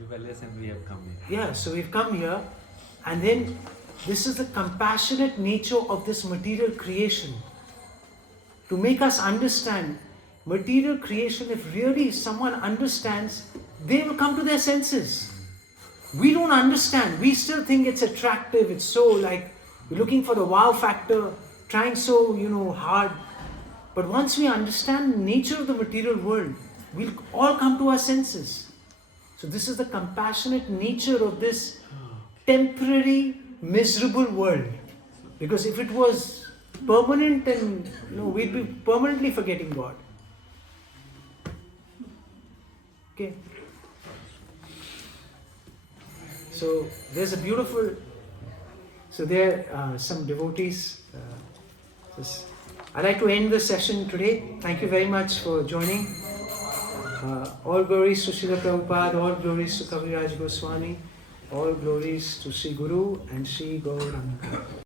and we have come here. Yeah, so we've come here, and then this is the compassionate nature of this material creation. To make us understand material creation, if really someone understands, they will come to their senses. We don't understand. We still think it's attractive. It's so like we're looking for the wow factor, trying so, hard. But once we understand the nature of the material world, we'll all come to our senses. So this is the compassionate nature of this temporary, miserable world. Because if it was permanent, then we'd be permanently forgetting God. Okay. So there's a beautiful. So there are some devotees. I'd like to end the session today. Thank you very much for joining. All glories to Srila Prabhupada, all glories to Kaviraj Goswami, all glories to Sri Guru and Sri Gaur Nitai.